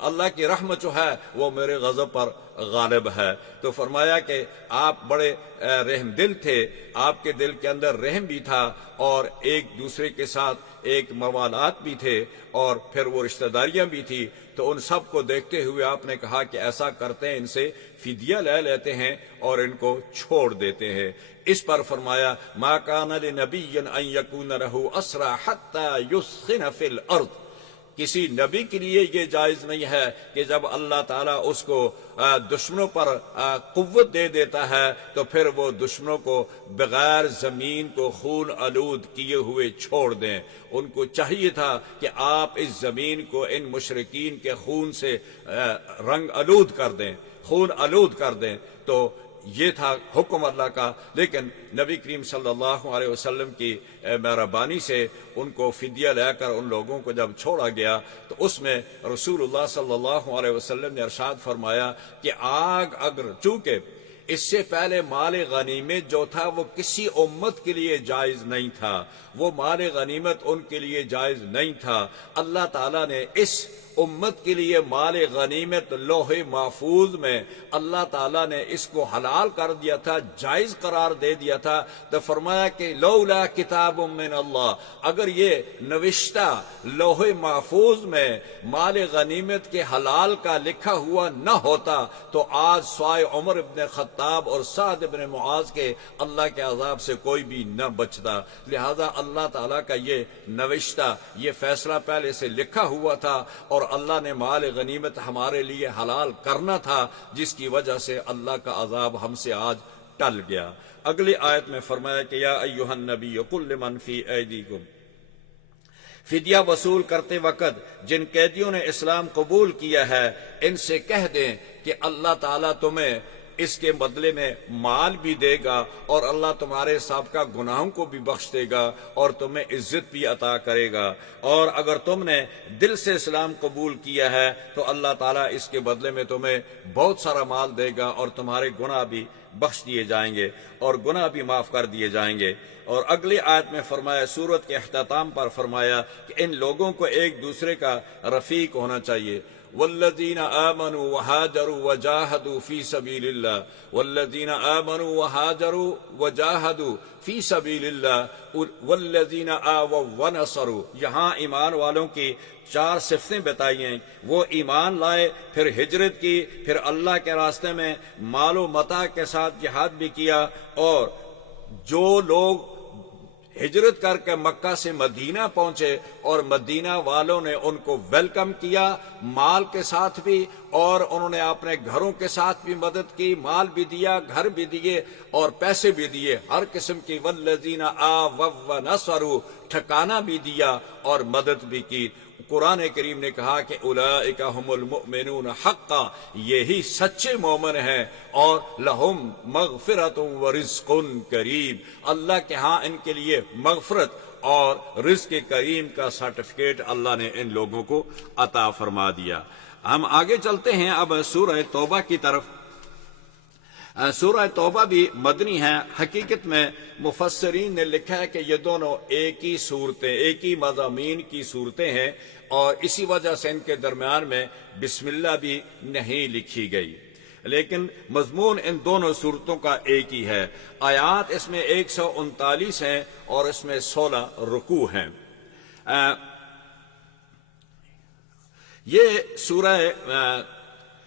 اللہ کی رحمت جو ہے وہ میرے غضب پر غالب ہے۔ تو فرمایا کہ آپ بڑے رحم دل تھے، آپ کے دل کے اندر رحم بھی تھا اور ایک دوسرے کے ساتھ ایک موالات بھی تھے اور پھر وہ رشتہ داریاں بھی تھی۔ تو ان سب کو دیکھتے ہوئے آپ نے کہا کہ ایسا کرتے ہیں ان سے فدیہ لے لیتے ہیں اور ان کو چھوڑ دیتے ہیں۔ اس پر فرمایا ما کان لنبی ان یکون لہ اسری حتی یثخن فی الارض، کسی نبی کے لیے یہ جائز نہیں ہے کہ جب اللہ تعالیٰ اس کو دشمنوں پر قوت دے دیتا ہے تو پھر وہ دشمنوں کو بغیر زمین کو خون آلود کیے ہوئے چھوڑ دیں۔ ان کو چاہیے تھا کہ آپ اس زمین کو ان مشرکین کے خون سے رنگ آلود کر دیں، خون آلود کر دیں۔ تو یہ تھا حکم اللہ کا، لیکن نبی کریم صلی اللہ علیہ وسلم کی مہربانی سے ان کو فدیہ لے کر ان لوگوں کو جب چھوڑا گیا تو اس میں رسول اللہ صلی اللہ علیہ وسلم نے ارشاد فرمایا کہ آگ اگر، چونکہ اس سے پہلے مال غنیمت جو تھا وہ کسی امت کے لیے جائز نہیں تھا، وہ مال غنیمت ان کے لیے جائز نہیں تھا، اللہ تعالیٰ نے اس امت کے لیے مال غنیمت لوح محفوظ میں اللہ تعالیٰ نے اس کو حلال کر دیا تھا، جائز قرار دے دیا تھا۔ تو فرمایا کہ لولا کتاب من اللہ، اگر یہ نوشتہ لوح محفوظ میں مال غنیمت کے حلال کا لکھا ہوا نہ ہوتا تو آج سوائے عمر ابن خطاب اور سعد ابن معاذ کے اللہ کے عذاب سے کوئی بھی نہ بچتا۔ لہذا اللہ تعالیٰ کا یہ نوشتہ، یہ فیصلہ پہلے سے لکھا ہوا تھا اور اللہ نے مال غنیمت ہمارے لیے حلال کرنا تھا، جس کی وجہ سے اللہ کا عذاب ہم سے آج ٹل گیا۔ اگلی آیت میں فرمایا کہ یا ایھا النبی قل لمن فی ایدیکم، فدیہ وصول کرتے وقت جن قیدیوں نے اسلام قبول کیا ہے ان سے کہہ دیں کہ اللہ تعالیٰ تمہیں اس کے بدلے میں مال بھی دے گا اور اللہ تمہارے سابقہ گناہوں کو بھی بخش دے گا اور تمہیں عزت بھی عطا کرے گا، اور اگر تم نے دل سے اسلام قبول کیا ہے تو اللہ تعالیٰ اس کے بدلے میں تمہیں بہت سارا مال دے گا اور تمہارے گناہ بھی بخش دیے جائیں گے اور گناہ بھی معاف کر دیے جائیں گے۔ اور اگلی آیت میں فرمایا، سورت کے اختتام پر فرمایا کہ ان لوگوں کو ایک دوسرے کا رفیق ہونا چاہیے۔ والذین آمنوا وہاجروا وجاہدوا فی سبیل اللہ، والذین آمنوا وہاجروا وجاہدوا فی سبیل اللہ والذین آووا ونصروا، یہاں ایمان والوں کی 4 صفتیں بتائی ہیں۔ وہ ایمان لائے، پھر ہجرت کی، پھر اللہ کے راستے میں مال و متاع کے ساتھ جہاد بھی کیا، اور جو لوگ ہجرت کر کے مکہ سے مدینہ پہنچے اور مدینہ والوں نے ان کو ویلکم کیا مال کے ساتھ بھی، اور انہوں نے اپنے گھروں کے ساتھ بھی مدد کی، مال بھی دیا، گھر بھی دیے اور پیسے بھی دیے، ہر قسم کی والذین آووا ونصروا، ٹھکانہ بھی دیا اور مدد بھی کی۔ قرآن کریم نے کہا کہ اولئک ھم المؤمنون حقا، یہی سچے مومن ہیں، اور لہم مغفرۃ ورزق کریم، اللہ کے ہاں ان کے لیے مغفرت اور رزق کریم کا سرٹیفکیٹ اللہ نے ان لوگوں کو عطا فرما دیا۔ ہم آگے چلتے ہیں اب سورہ توبہ کی طرف۔ سورہ توبہ بھی مدنی ہے۔ حقیقت میں مفسرین نے لکھا ہے کہ یہ دونوں ایک ہی صورتیں، ایک ہی مضامین کی صورتیں ہیں، اور اسی وجہ سے ان کے درمیان میں بسم اللہ بھی نہیں لکھی گئی، لیکن مضمون ان دونوں صورتوں کا ایک ہی ہے۔ آیات اس میں 139 ہیں اور اس میں 16 رکوع ہیں۔ یہ سورہ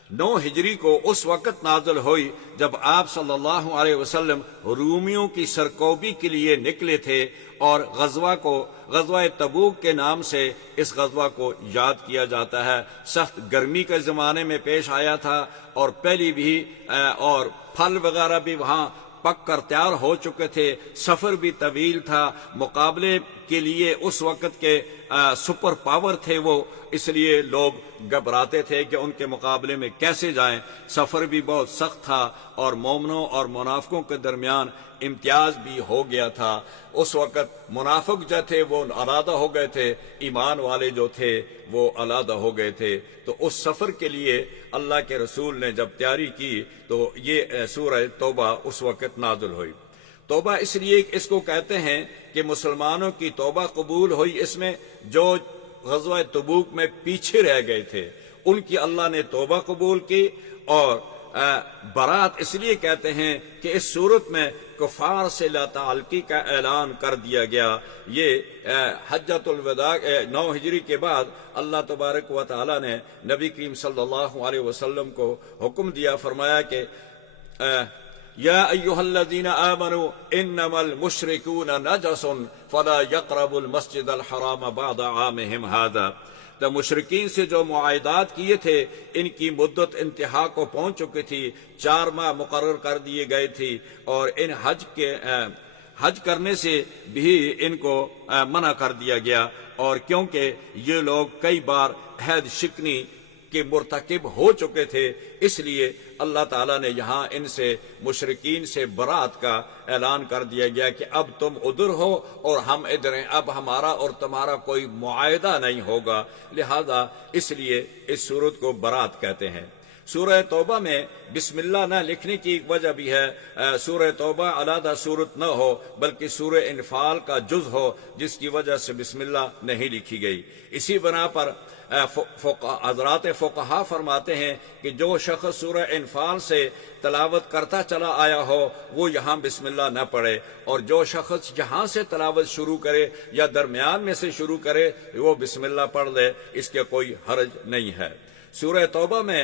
9 ہجری کو اس وقت نازل ہوئی جب آپ صلی اللہ علیہ وسلم رومیوں کی سرکوبی کے لیے نکلے تھے، اور غزوہ تبوک کے نام سے اس غزوہ کو یاد کیا جاتا ہے۔ سخت گرمی کے زمانے میں پیش آیا تھا، اور پہلی بھی اور پھل وغیرہ بھی وہاں پک کر تیار ہو چکے تھے، سفر بھی طویل تھا، مقابلے کے لیے اس وقت کے سپر پاور تھے وہ، اس لیے لوگ گھبراتے تھے کہ ان کے مقابلے میں کیسے جائیں۔ سفر بھی بہت سخت تھا، اور مومنوں اور منافقوں کے درمیان امتیاز بھی ہو گیا تھا۔ اس وقت منافق جو تھے وہ علیحدہ ہو گئے تھے، ایمان والے جو تھے وہ علیحدہ ہو گئے تھے۔ تو اس سفر کے لیے اللہ کے رسول نے جب تیاری کی تو یہ سورہ توبہ اس وقت نازل ہوئی۔ توبہ اس لیے اس کو کہتے ہیں کہ مسلمانوں کی توبہ قبول ہوئی، اس میں جو غزوہ تبوک میں پیچھے رہ گئے تھے ان کی اللہ نے توبہ قبول کی۔ اور برات اس لیے کہتے ہیں کہ اس صورت میں کفار سے لا تعلقی کا اعلان کر دیا گیا۔ یہ حجۃ الوداع 9 ہجری کے بعد اللہ تبارک و تعالی نے نبی کریم صلی اللہ علیہ وسلم کو حکم دیا، فرمایا کہ یا ایھا الذین آمنوا انما المشرکون نجس فلا یقربوا المسجد الحرام بعد عامهم هذا۔ تو مشرکین سے جو معاہدات کیے تھے ان کی مدت انتہا کو پہنچ چکی تھی، 4 ماہ مقرر کر دیے گئے تھی، اور ان حج کرنے سے بھی ان کو منع کر دیا گیا، اور کیونکہ یہ لوگ کئی بار عہد شکنی کے مرتکب ہو چکے تھے، اس لیے اللہ تعالیٰ نے یہاں ان سے مشرکین سے برات کا اعلان کر دیا گیا کہ اب تم ادھر ہو اور ہم ادھر ہیں، اب ہمارا اور تمہارا کوئی معاہدہ نہیں ہوگا، لہذا اس لیے اس صورت کو برات کہتے ہیں۔ سورہ توبہ میں بسم اللہ نہ لکھنے کی ایک وجہ بھی ہے، سورہ توبہ علیحدہ صورت نہ ہو بلکہ سورہ انفال کا جز ہو، جس کی وجہ سے بسم اللہ نہیں لکھی گئی۔ اسی بنا پر حضرات فقہا فرماتے ہیں کہ جو شخص سورہ انفال سے تلاوت کرتا چلا آیا ہو وہ یہاں بسم اللہ نہ پڑھے، اور جو شخص یہاں سے تلاوت شروع کرے یا درمیان میں سے شروع کرے وہ بسم اللہ پڑھ لے، اس کے کوئی حرج نہیں ہے۔ سورہ توبہ میں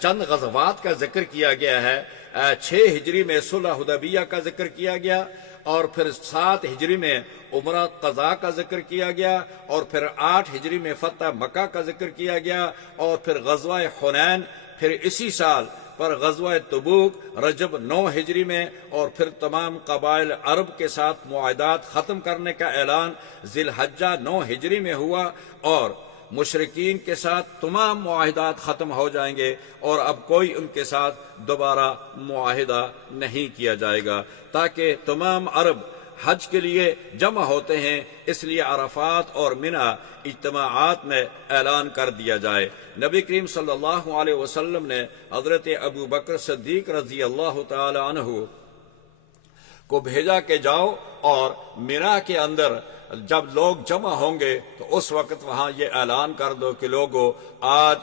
چند غزوات کا ذکر کیا گیا ہے۔ 6 ہجری میں صلح حدیبیہ کا ذکر کیا گیا، اور پھر 7 ہجری میں عمرہ قضاء کا ذکر کیا گیا، اور پھر 8 ہجری میں فتح مکہ کا ذکر کیا گیا، اور پھر غزوہ حنین، پھر اسی سال پر غزوہ تبوک رجب 9 ہجری میں، اور پھر تمام قبائل عرب کے ساتھ معاہدات ختم کرنے کا اعلان ذی الحجہ 9 ہجری میں ہوا، اور مشرکین کے ساتھ تمام معاہدات ختم ہو جائیں گے، اور اب کوئی ان کے ساتھ دوبارہ معاہدہ نہیں کیا جائے گا، تاکہ تمام عرب حج کے لیے جمع ہوتے ہیں، اس لیے عرفات اور منی اجتماعات میں اعلان کر دیا جائے۔ نبی کریم صلی اللہ علیہ وسلم نے حضرت ابو بکر صدیق رضی اللہ تعالی عنہ کو بھیجا کہ جاؤ اور منی کے اندر جب لوگ جمع ہوں گے تو اس وقت وہاں یہ اعلان کر دو کہ لوگو آج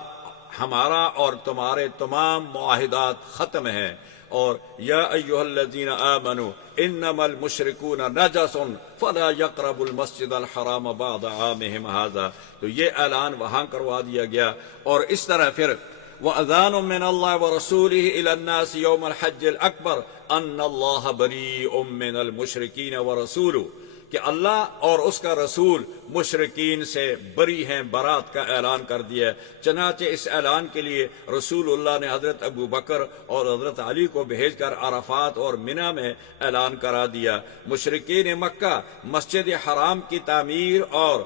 ہمارا اور تمہارے تمام معاہدات ختم ہیں، اور یا ایھا الذین آمنوا انما المشرکون نجس فلا یقربوا المسجد الحرام بعد عامهم هذا۔ تو یہ اعلان وہاں کروا دیا گیا، اور اس طرح پھر وَأَذَانٌ مِّنَ اللَّهِ وَرَسُولِهِ إِلَى النَّاسِ يَوْمَ الْحَجِّ الْأَكْبَرِ أَنَّ اللَّهَ بَرِيءٌ مِّنَ الْمُشْرِكِينَ وَرَسُولُهُ، کہ اللہ اور اس کا رسول مشرکین سے بری ہیں، برات کا اعلان کر دیا۔ چنانچہ اس اعلان کے لیے رسول اللہ نے حضرت ابو بکر اور حضرت علی کو بھیج کر عرفات اور منی میں اعلان کرا دیا۔ مشرکین مکہ مسجد حرام کی تعمیر اور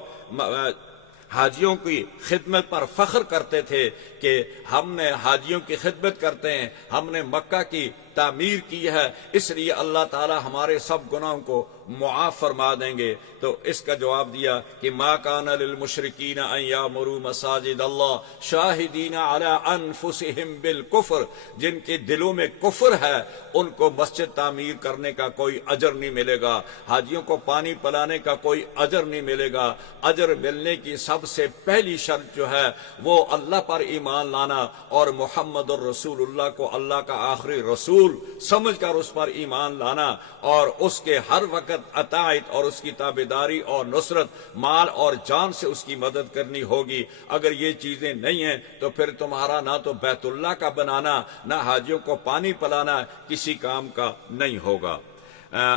حاجیوں کی خدمت پر فخر کرتے تھے کہ ہم نے حاجیوں کی خدمت کرتے ہیں، ہم نے مکہ کی تعمیر کی ہے، اس لیے اللہ تعالی ہمارے سب گناہوں کو معاف فرما دیں گے۔ تو اس کا جواب دیا کہ ما کان للمشرکین ان یامروا مساجد اللہ شاہدین علی انفسہم بالکفر، جن کے دلوں میں کفر ہے ان کو مسجد تعمیر کرنے کا کوئی اجر نہیں ملے گا، حاجیوں کو پانی پلانے کا کوئی اجر نہیں ملے گا۔ اجر ملنے کی سب سے پہلی شرط جو ہے وہ اللہ پر ایمان لانا اور محمد الرسول اللہ کو اللہ کا آخری رسول رسول سمجھ کر اس پر ایمان لانا اور اس کے ہر وقت اطاعت اور اس کی تابعداری اور نصرت مال اور جان سے اس کی مدد کرنی ہوگی۔ اگر یہ چیزیں نہیں ہیں تو پھر تمہارا نہ تو بیت اللہ کا بنانا نہ حاجیوں کو پانی پلانا کسی کام کا نہیں ہوگا۔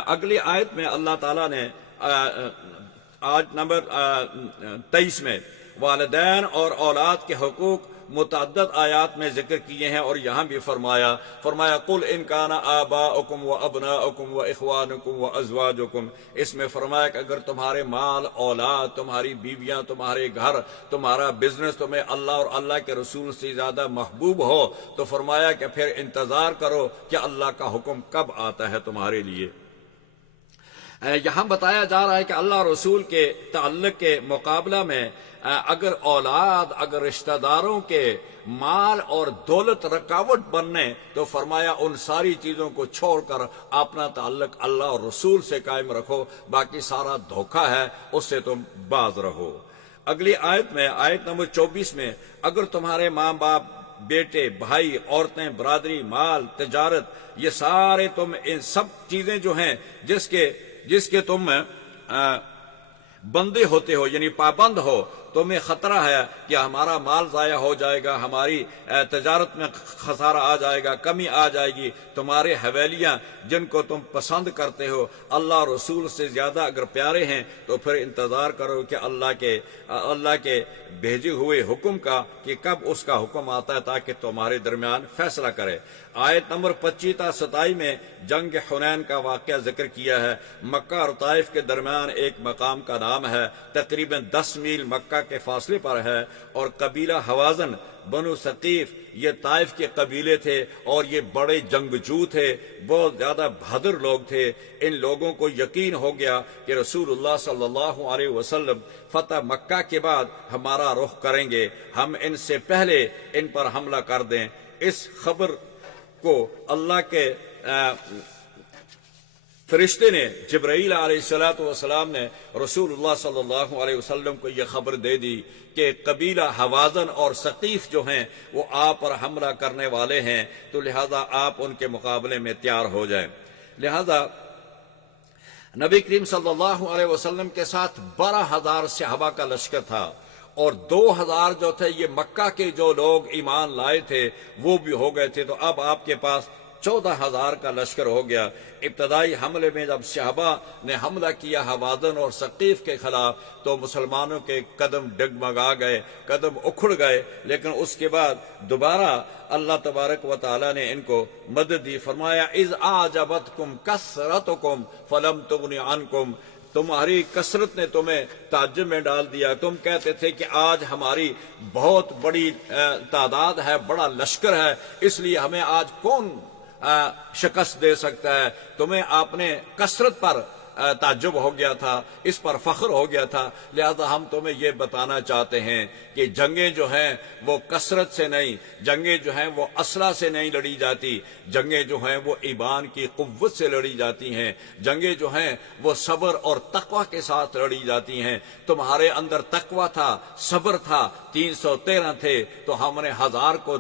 اگلی آیت میں اللہ تعالیٰ نے آیت نمبر 23 میں والدین اور اولاد کے حقوق متعدد آیات میں ذکر کیے ہیں، اور یہاں بھی فرمایا قل ان کان آباؤکم و ابناؤکم و اخوانکم و ازواجکم، اس میں فرمایا کہ اگر تمہارے مال اولاد، تمہاری بیویاں، تمہارے گھر، تمہارا بزنس تمہیں اللہ اور اللہ کے رسول سے زیادہ محبوب ہو تو فرمایا کہ پھر انتظار کرو کہ اللہ کا حکم کب آتا ہے تمہارے لیے۔ یہاں بتایا جا رہا ہے کہ اللہ رسول کے تعلق کے مقابلہ میں اگر اولاد، اگر رشتہ داروں کے مال اور دولت رکاوٹ بننے تو فرمایا ان ساری چیزوں کو چھوڑ کر اپنا تعلق اللہ اور رسول سے قائم رکھو، باقی سارا دھوکہ ہے، اس سے تم باز رہو۔ اگلی آیت میں آیت نمبر 24 میں اگر تمہارے ماں باپ، بیٹے، بھائی، عورتیں، برادری، مال، تجارت، یہ سارے تم ان سب چیزیں جو ہیں جس کے تم بندے ہوتے ہو یعنی پابند ہو، تمہیں خطرہ ہے کہ ہمارا مال ضائع ہو جائے گا، ہماری تجارت میں خسارہ آ جائے گا، کمی آ جائے گی، تمہارے حویلیاں جن کو تم پسند کرتے ہو اللہ رسول سے زیادہ اگر پیارے ہیں تو پھر انتظار کرو کہ اللہ کے بھیجے ہوئے حکم کا کہ کب اس کا حکم آتا ہے تاکہ تمہارے درمیان فیصلہ کرے۔ آیت نمبر 25 تا 27 میں جنگ حنین کا واقعہ ذکر کیا ہے۔ مکہ اور طائف کے درمیان ایک مقام کا نام ہے، تقریباً 10 میل مکہ کے فاصلے پر ہے، اور قبیلہ حوازن بنو ثقیف یہ طائف کے قبیلے تھے اور یہ بڑے جنگجو تھے، بہت زیادہ بہادر لوگ تھے۔ ان لوگوں کو یقین ہو گیا کہ رسول اللہ صلی اللہ علیہ وسلم فتح مکہ کے بعد ہمارا رخ کریں گے، ہم ان سے پہلے ان پر حملہ کر دیں۔ اس خبر کو اللہ کے فرشتے نے جبرائیل علیہ السلام نے رسول اللہ صلی اللہ علیہ وسلم کو یہ خبر دے دی کہ قبیلہ حوازن اور ثقیف جو ہیں وہ آپ پر حملہ کرنے والے ہیں، تو لہذا آپ ان کے مقابلے میں تیار ہو جائیں۔ لہذا نبی کریم صلی اللہ علیہ وسلم کے ساتھ 12,000 صحابہ کا لشکر تھا، اور 2,000 جو تھے یہ مکہ کے جو لوگ ایمان لائے تھے وہ بھی ہو گئے تھے، تو اب آپ کے پاس 14,000 کا لشکر ہو گیا۔ ابتدائی حملے میں جب صحابہ نے حملہ کیا حوازن اور ثقیف کے خلاف تو مسلمانوں کے قدم ڈگمگا گئے، قدم اکھڑ گئے، لیکن اس کے بعد دوبارہ اللہ تبارک و تعالی نے ان کو مدد دی۔ فرمایا اذ اعجبتکم کثرتکم فلم تغن عنکم، تمہاری کثرت نے تمہیں تعجب میں ڈال دیا، تم کہتے تھے کہ آج ہماری بہت بڑی تعداد ہے، بڑا لشکر ہے، اس لیے ہمیں آج کون شکست دے سکتا ہے۔ تمہیں اپنے کثرت پر تعجب ہو گیا تھا، اس پر فخر ہو گیا تھا، لہذا ہم تمہیں یہ بتانا چاہتے ہیں کہ جنگیں جو ہیں وہ کثرت سے نہیں، جنگیں جو ہیں وہ اسلحہ سے نہیں لڑی جاتی، جنگیں جو ہیں وہ ایمان کی قوت سے لڑی جاتی ہیں، جنگیں جو ہیں وہ صبر اور تقوی کے ساتھ لڑی جاتی ہیں۔ تمہارے اندر تقوی تھا، صبر تھا، 313 تھے تو ہم نے 1000 کو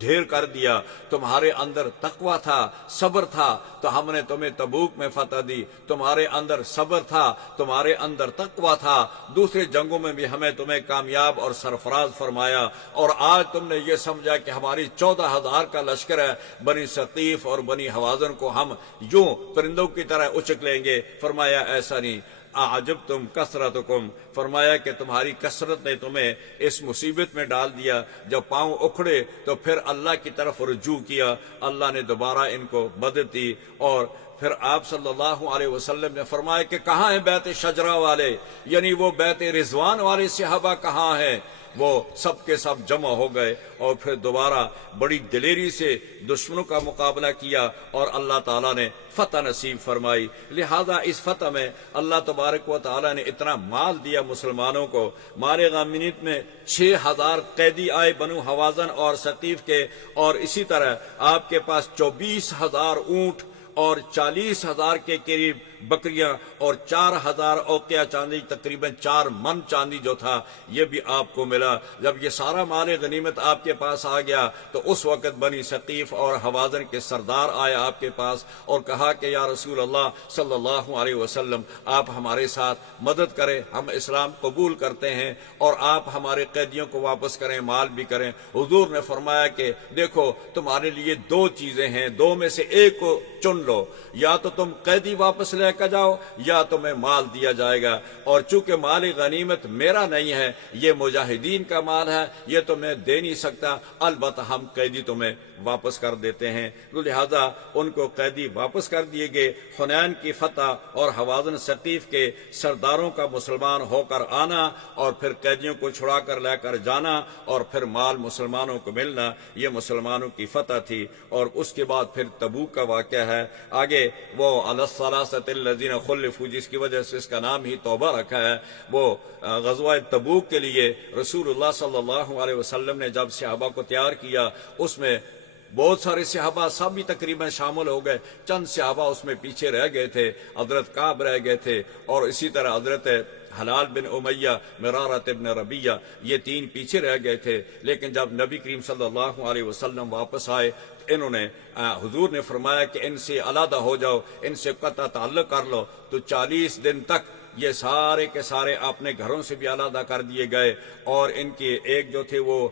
ڈھیر کر دیا، تمہارے اندر تقوی تھا، صبر تھا تو ہم نے تمہیں تبوک میں فتح دی، تمہارے اندر صبر تھا، تمہارے اندر تقوی تھا، دوسرے جنگوں میں بھی ہمیں تمہیں کامیاب اور سرفراز فرمایا، اور آج تم نے یہ سمجھا کہ ہماری 14,000 کا لشکر ہے، بنی ثقیف اور بنی حوازن کو ہم یوں پرندوں کی طرح اچک لیں گے۔ فرمایا ایسا نہیں، اعجبتم کثرتکم، فرمایا کہ تمہاری کثرت نے تمہیں اس مصیبت میں ڈال دیا۔ جب پاؤں اکھڑے تو پھر اللہ کی طرف رجوع کیا، اللہ نے دوبارہ ان کو مدد دی، اور پھر آپ صلی اللہ علیہ وسلم نے فرمایا کہ کہاں ہیں بیت شجرہ والے، یعنی وہ بیت رضوان والے صحابہ کہاں ہیں؟ وہ سب کے سب جمع ہو گئے اور پھر دوبارہ بڑی دلیری سے دشمنوں کا مقابلہ کیا اور اللہ تعالیٰ نے فتح نصیب فرمائی۔ لہذا اس فتح میں اللہ تبارک و تعالیٰ نے اتنا مال دیا مسلمانوں کو۔ مال غنیمت میں 6,000 قیدی آئے بنو حوازن اور ثقیف کے، اور اسی طرح آپ کے پاس 24,000 اونٹ اور 40,000 کے قریب بکریاں اور 4000 اوقیہ چاندی، تقریباً 4 من چاندی جو تھا یہ بھی آپ کو ملا۔ جب یہ سارا مال غنیمت آپ کے پاس آ گیا تو اس وقت بنی ثقیف اور حوازن کے سردار آئے آپ کے پاس اور کہا کہ یا رسول اللہ صلی اللہ علیہ وسلم آپ ہمارے ساتھ مدد کریں، ہم اسلام قبول کرتے ہیں اور آپ ہمارے قیدیوں کو واپس کریں، مال بھی کریں۔ حضور نے فرمایا کہ دیکھو تمہارے لیے 2 چیزیں ہیں، 2 میں سے ایک کو چن لو، یا تو تم قیدی واپس لے کر جاؤ یا تمہیں مال دیا جائے گا، اور چونکہ مال غنیمت میرا نہیں ہے، یہ مجاہدین کا مال ہے، یہ تو میں دے نہیں سکتا، البتہ ہم قیدی تمہیں واپس کر دیتے ہیں۔ تو لہذا ان کو قیدی واپس کر دیے گئے۔ حنین کی فتح اور حوازن ثقیف کے سرداروں کا مسلمان ہو کر آنا اور پھر قیدیوں کو چھڑا کر لے کر جانا اور پھر مال مسلمانوں کو ملنا، یہ مسلمانوں کی فتح تھی۔ اور اس کے بعد پھر تبوک کا واقعہ ہے۔ آگے وہ علی الثلاثۃ الذین خلفوا، جس کی وجہ سے اس کا نام ہی توبہ رکھا ہے، وہ غزوہ تبوک کے لیے رسول اللہ صلی اللہ علیہ وسلم نے جب صحابہ کو تیار کیا، اس میں بہت سارے صحابہ سب بھی تقریباً شامل ہو گئے، چند صحابہ اس میں پیچھے رہ گئے تھے، حضرت کعب رہ گئے تھے، اور اسی طرح حضرت حلال بن امیہ، مرارۃ ابن ربیہ، یہ 3 پیچھے رہ گئے تھے۔ لیکن جب نبی کریم صلی اللہ علیہ وسلم واپس آئے، انہوں نے حضور نے فرمایا کہ ان سے علیحدہ ہو جاؤ، ان سے قطع تعلق کر لو، تو 40 دن تک یہ سارے کے سارے اپنے گھروں سے بھی علیحدہ کر دیے گئے، اور ان کے ایک جو تھے وہ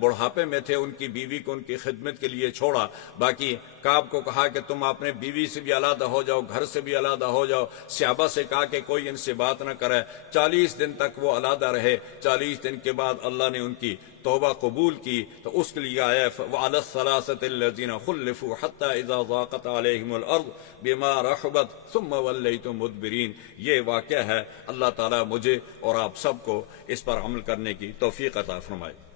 بڑھاپے میں تھے، ان کی بیوی کو ان کی خدمت کے لیے چھوڑا، باقی کعب کو کہا کہ تم اپنے بیوی سے بھی علیحدہ ہو جاؤ، گھر سے بھی علیحدہ ہو جاؤ، صحابہ سے کہا کہ کوئی ان سے بات نہ کرے۔ 40 دن تک وہ علیحدہ رہے۔ 40 دن کے بعد اللہ نے ان کی توبہ قبول کی، تو اس کے لیے آیا وعلی الثلاثۃ الذین خلفوا حتی اذا ضاقت علیہم الارض بما رحبت ثم ولیتم مدبرین۔ یہ واقعہ ہے۔ اللہ تعالیٰ مجھے اور آپ سب کو اس پر عمل کرنے کی توفیق عطا فرمائے۔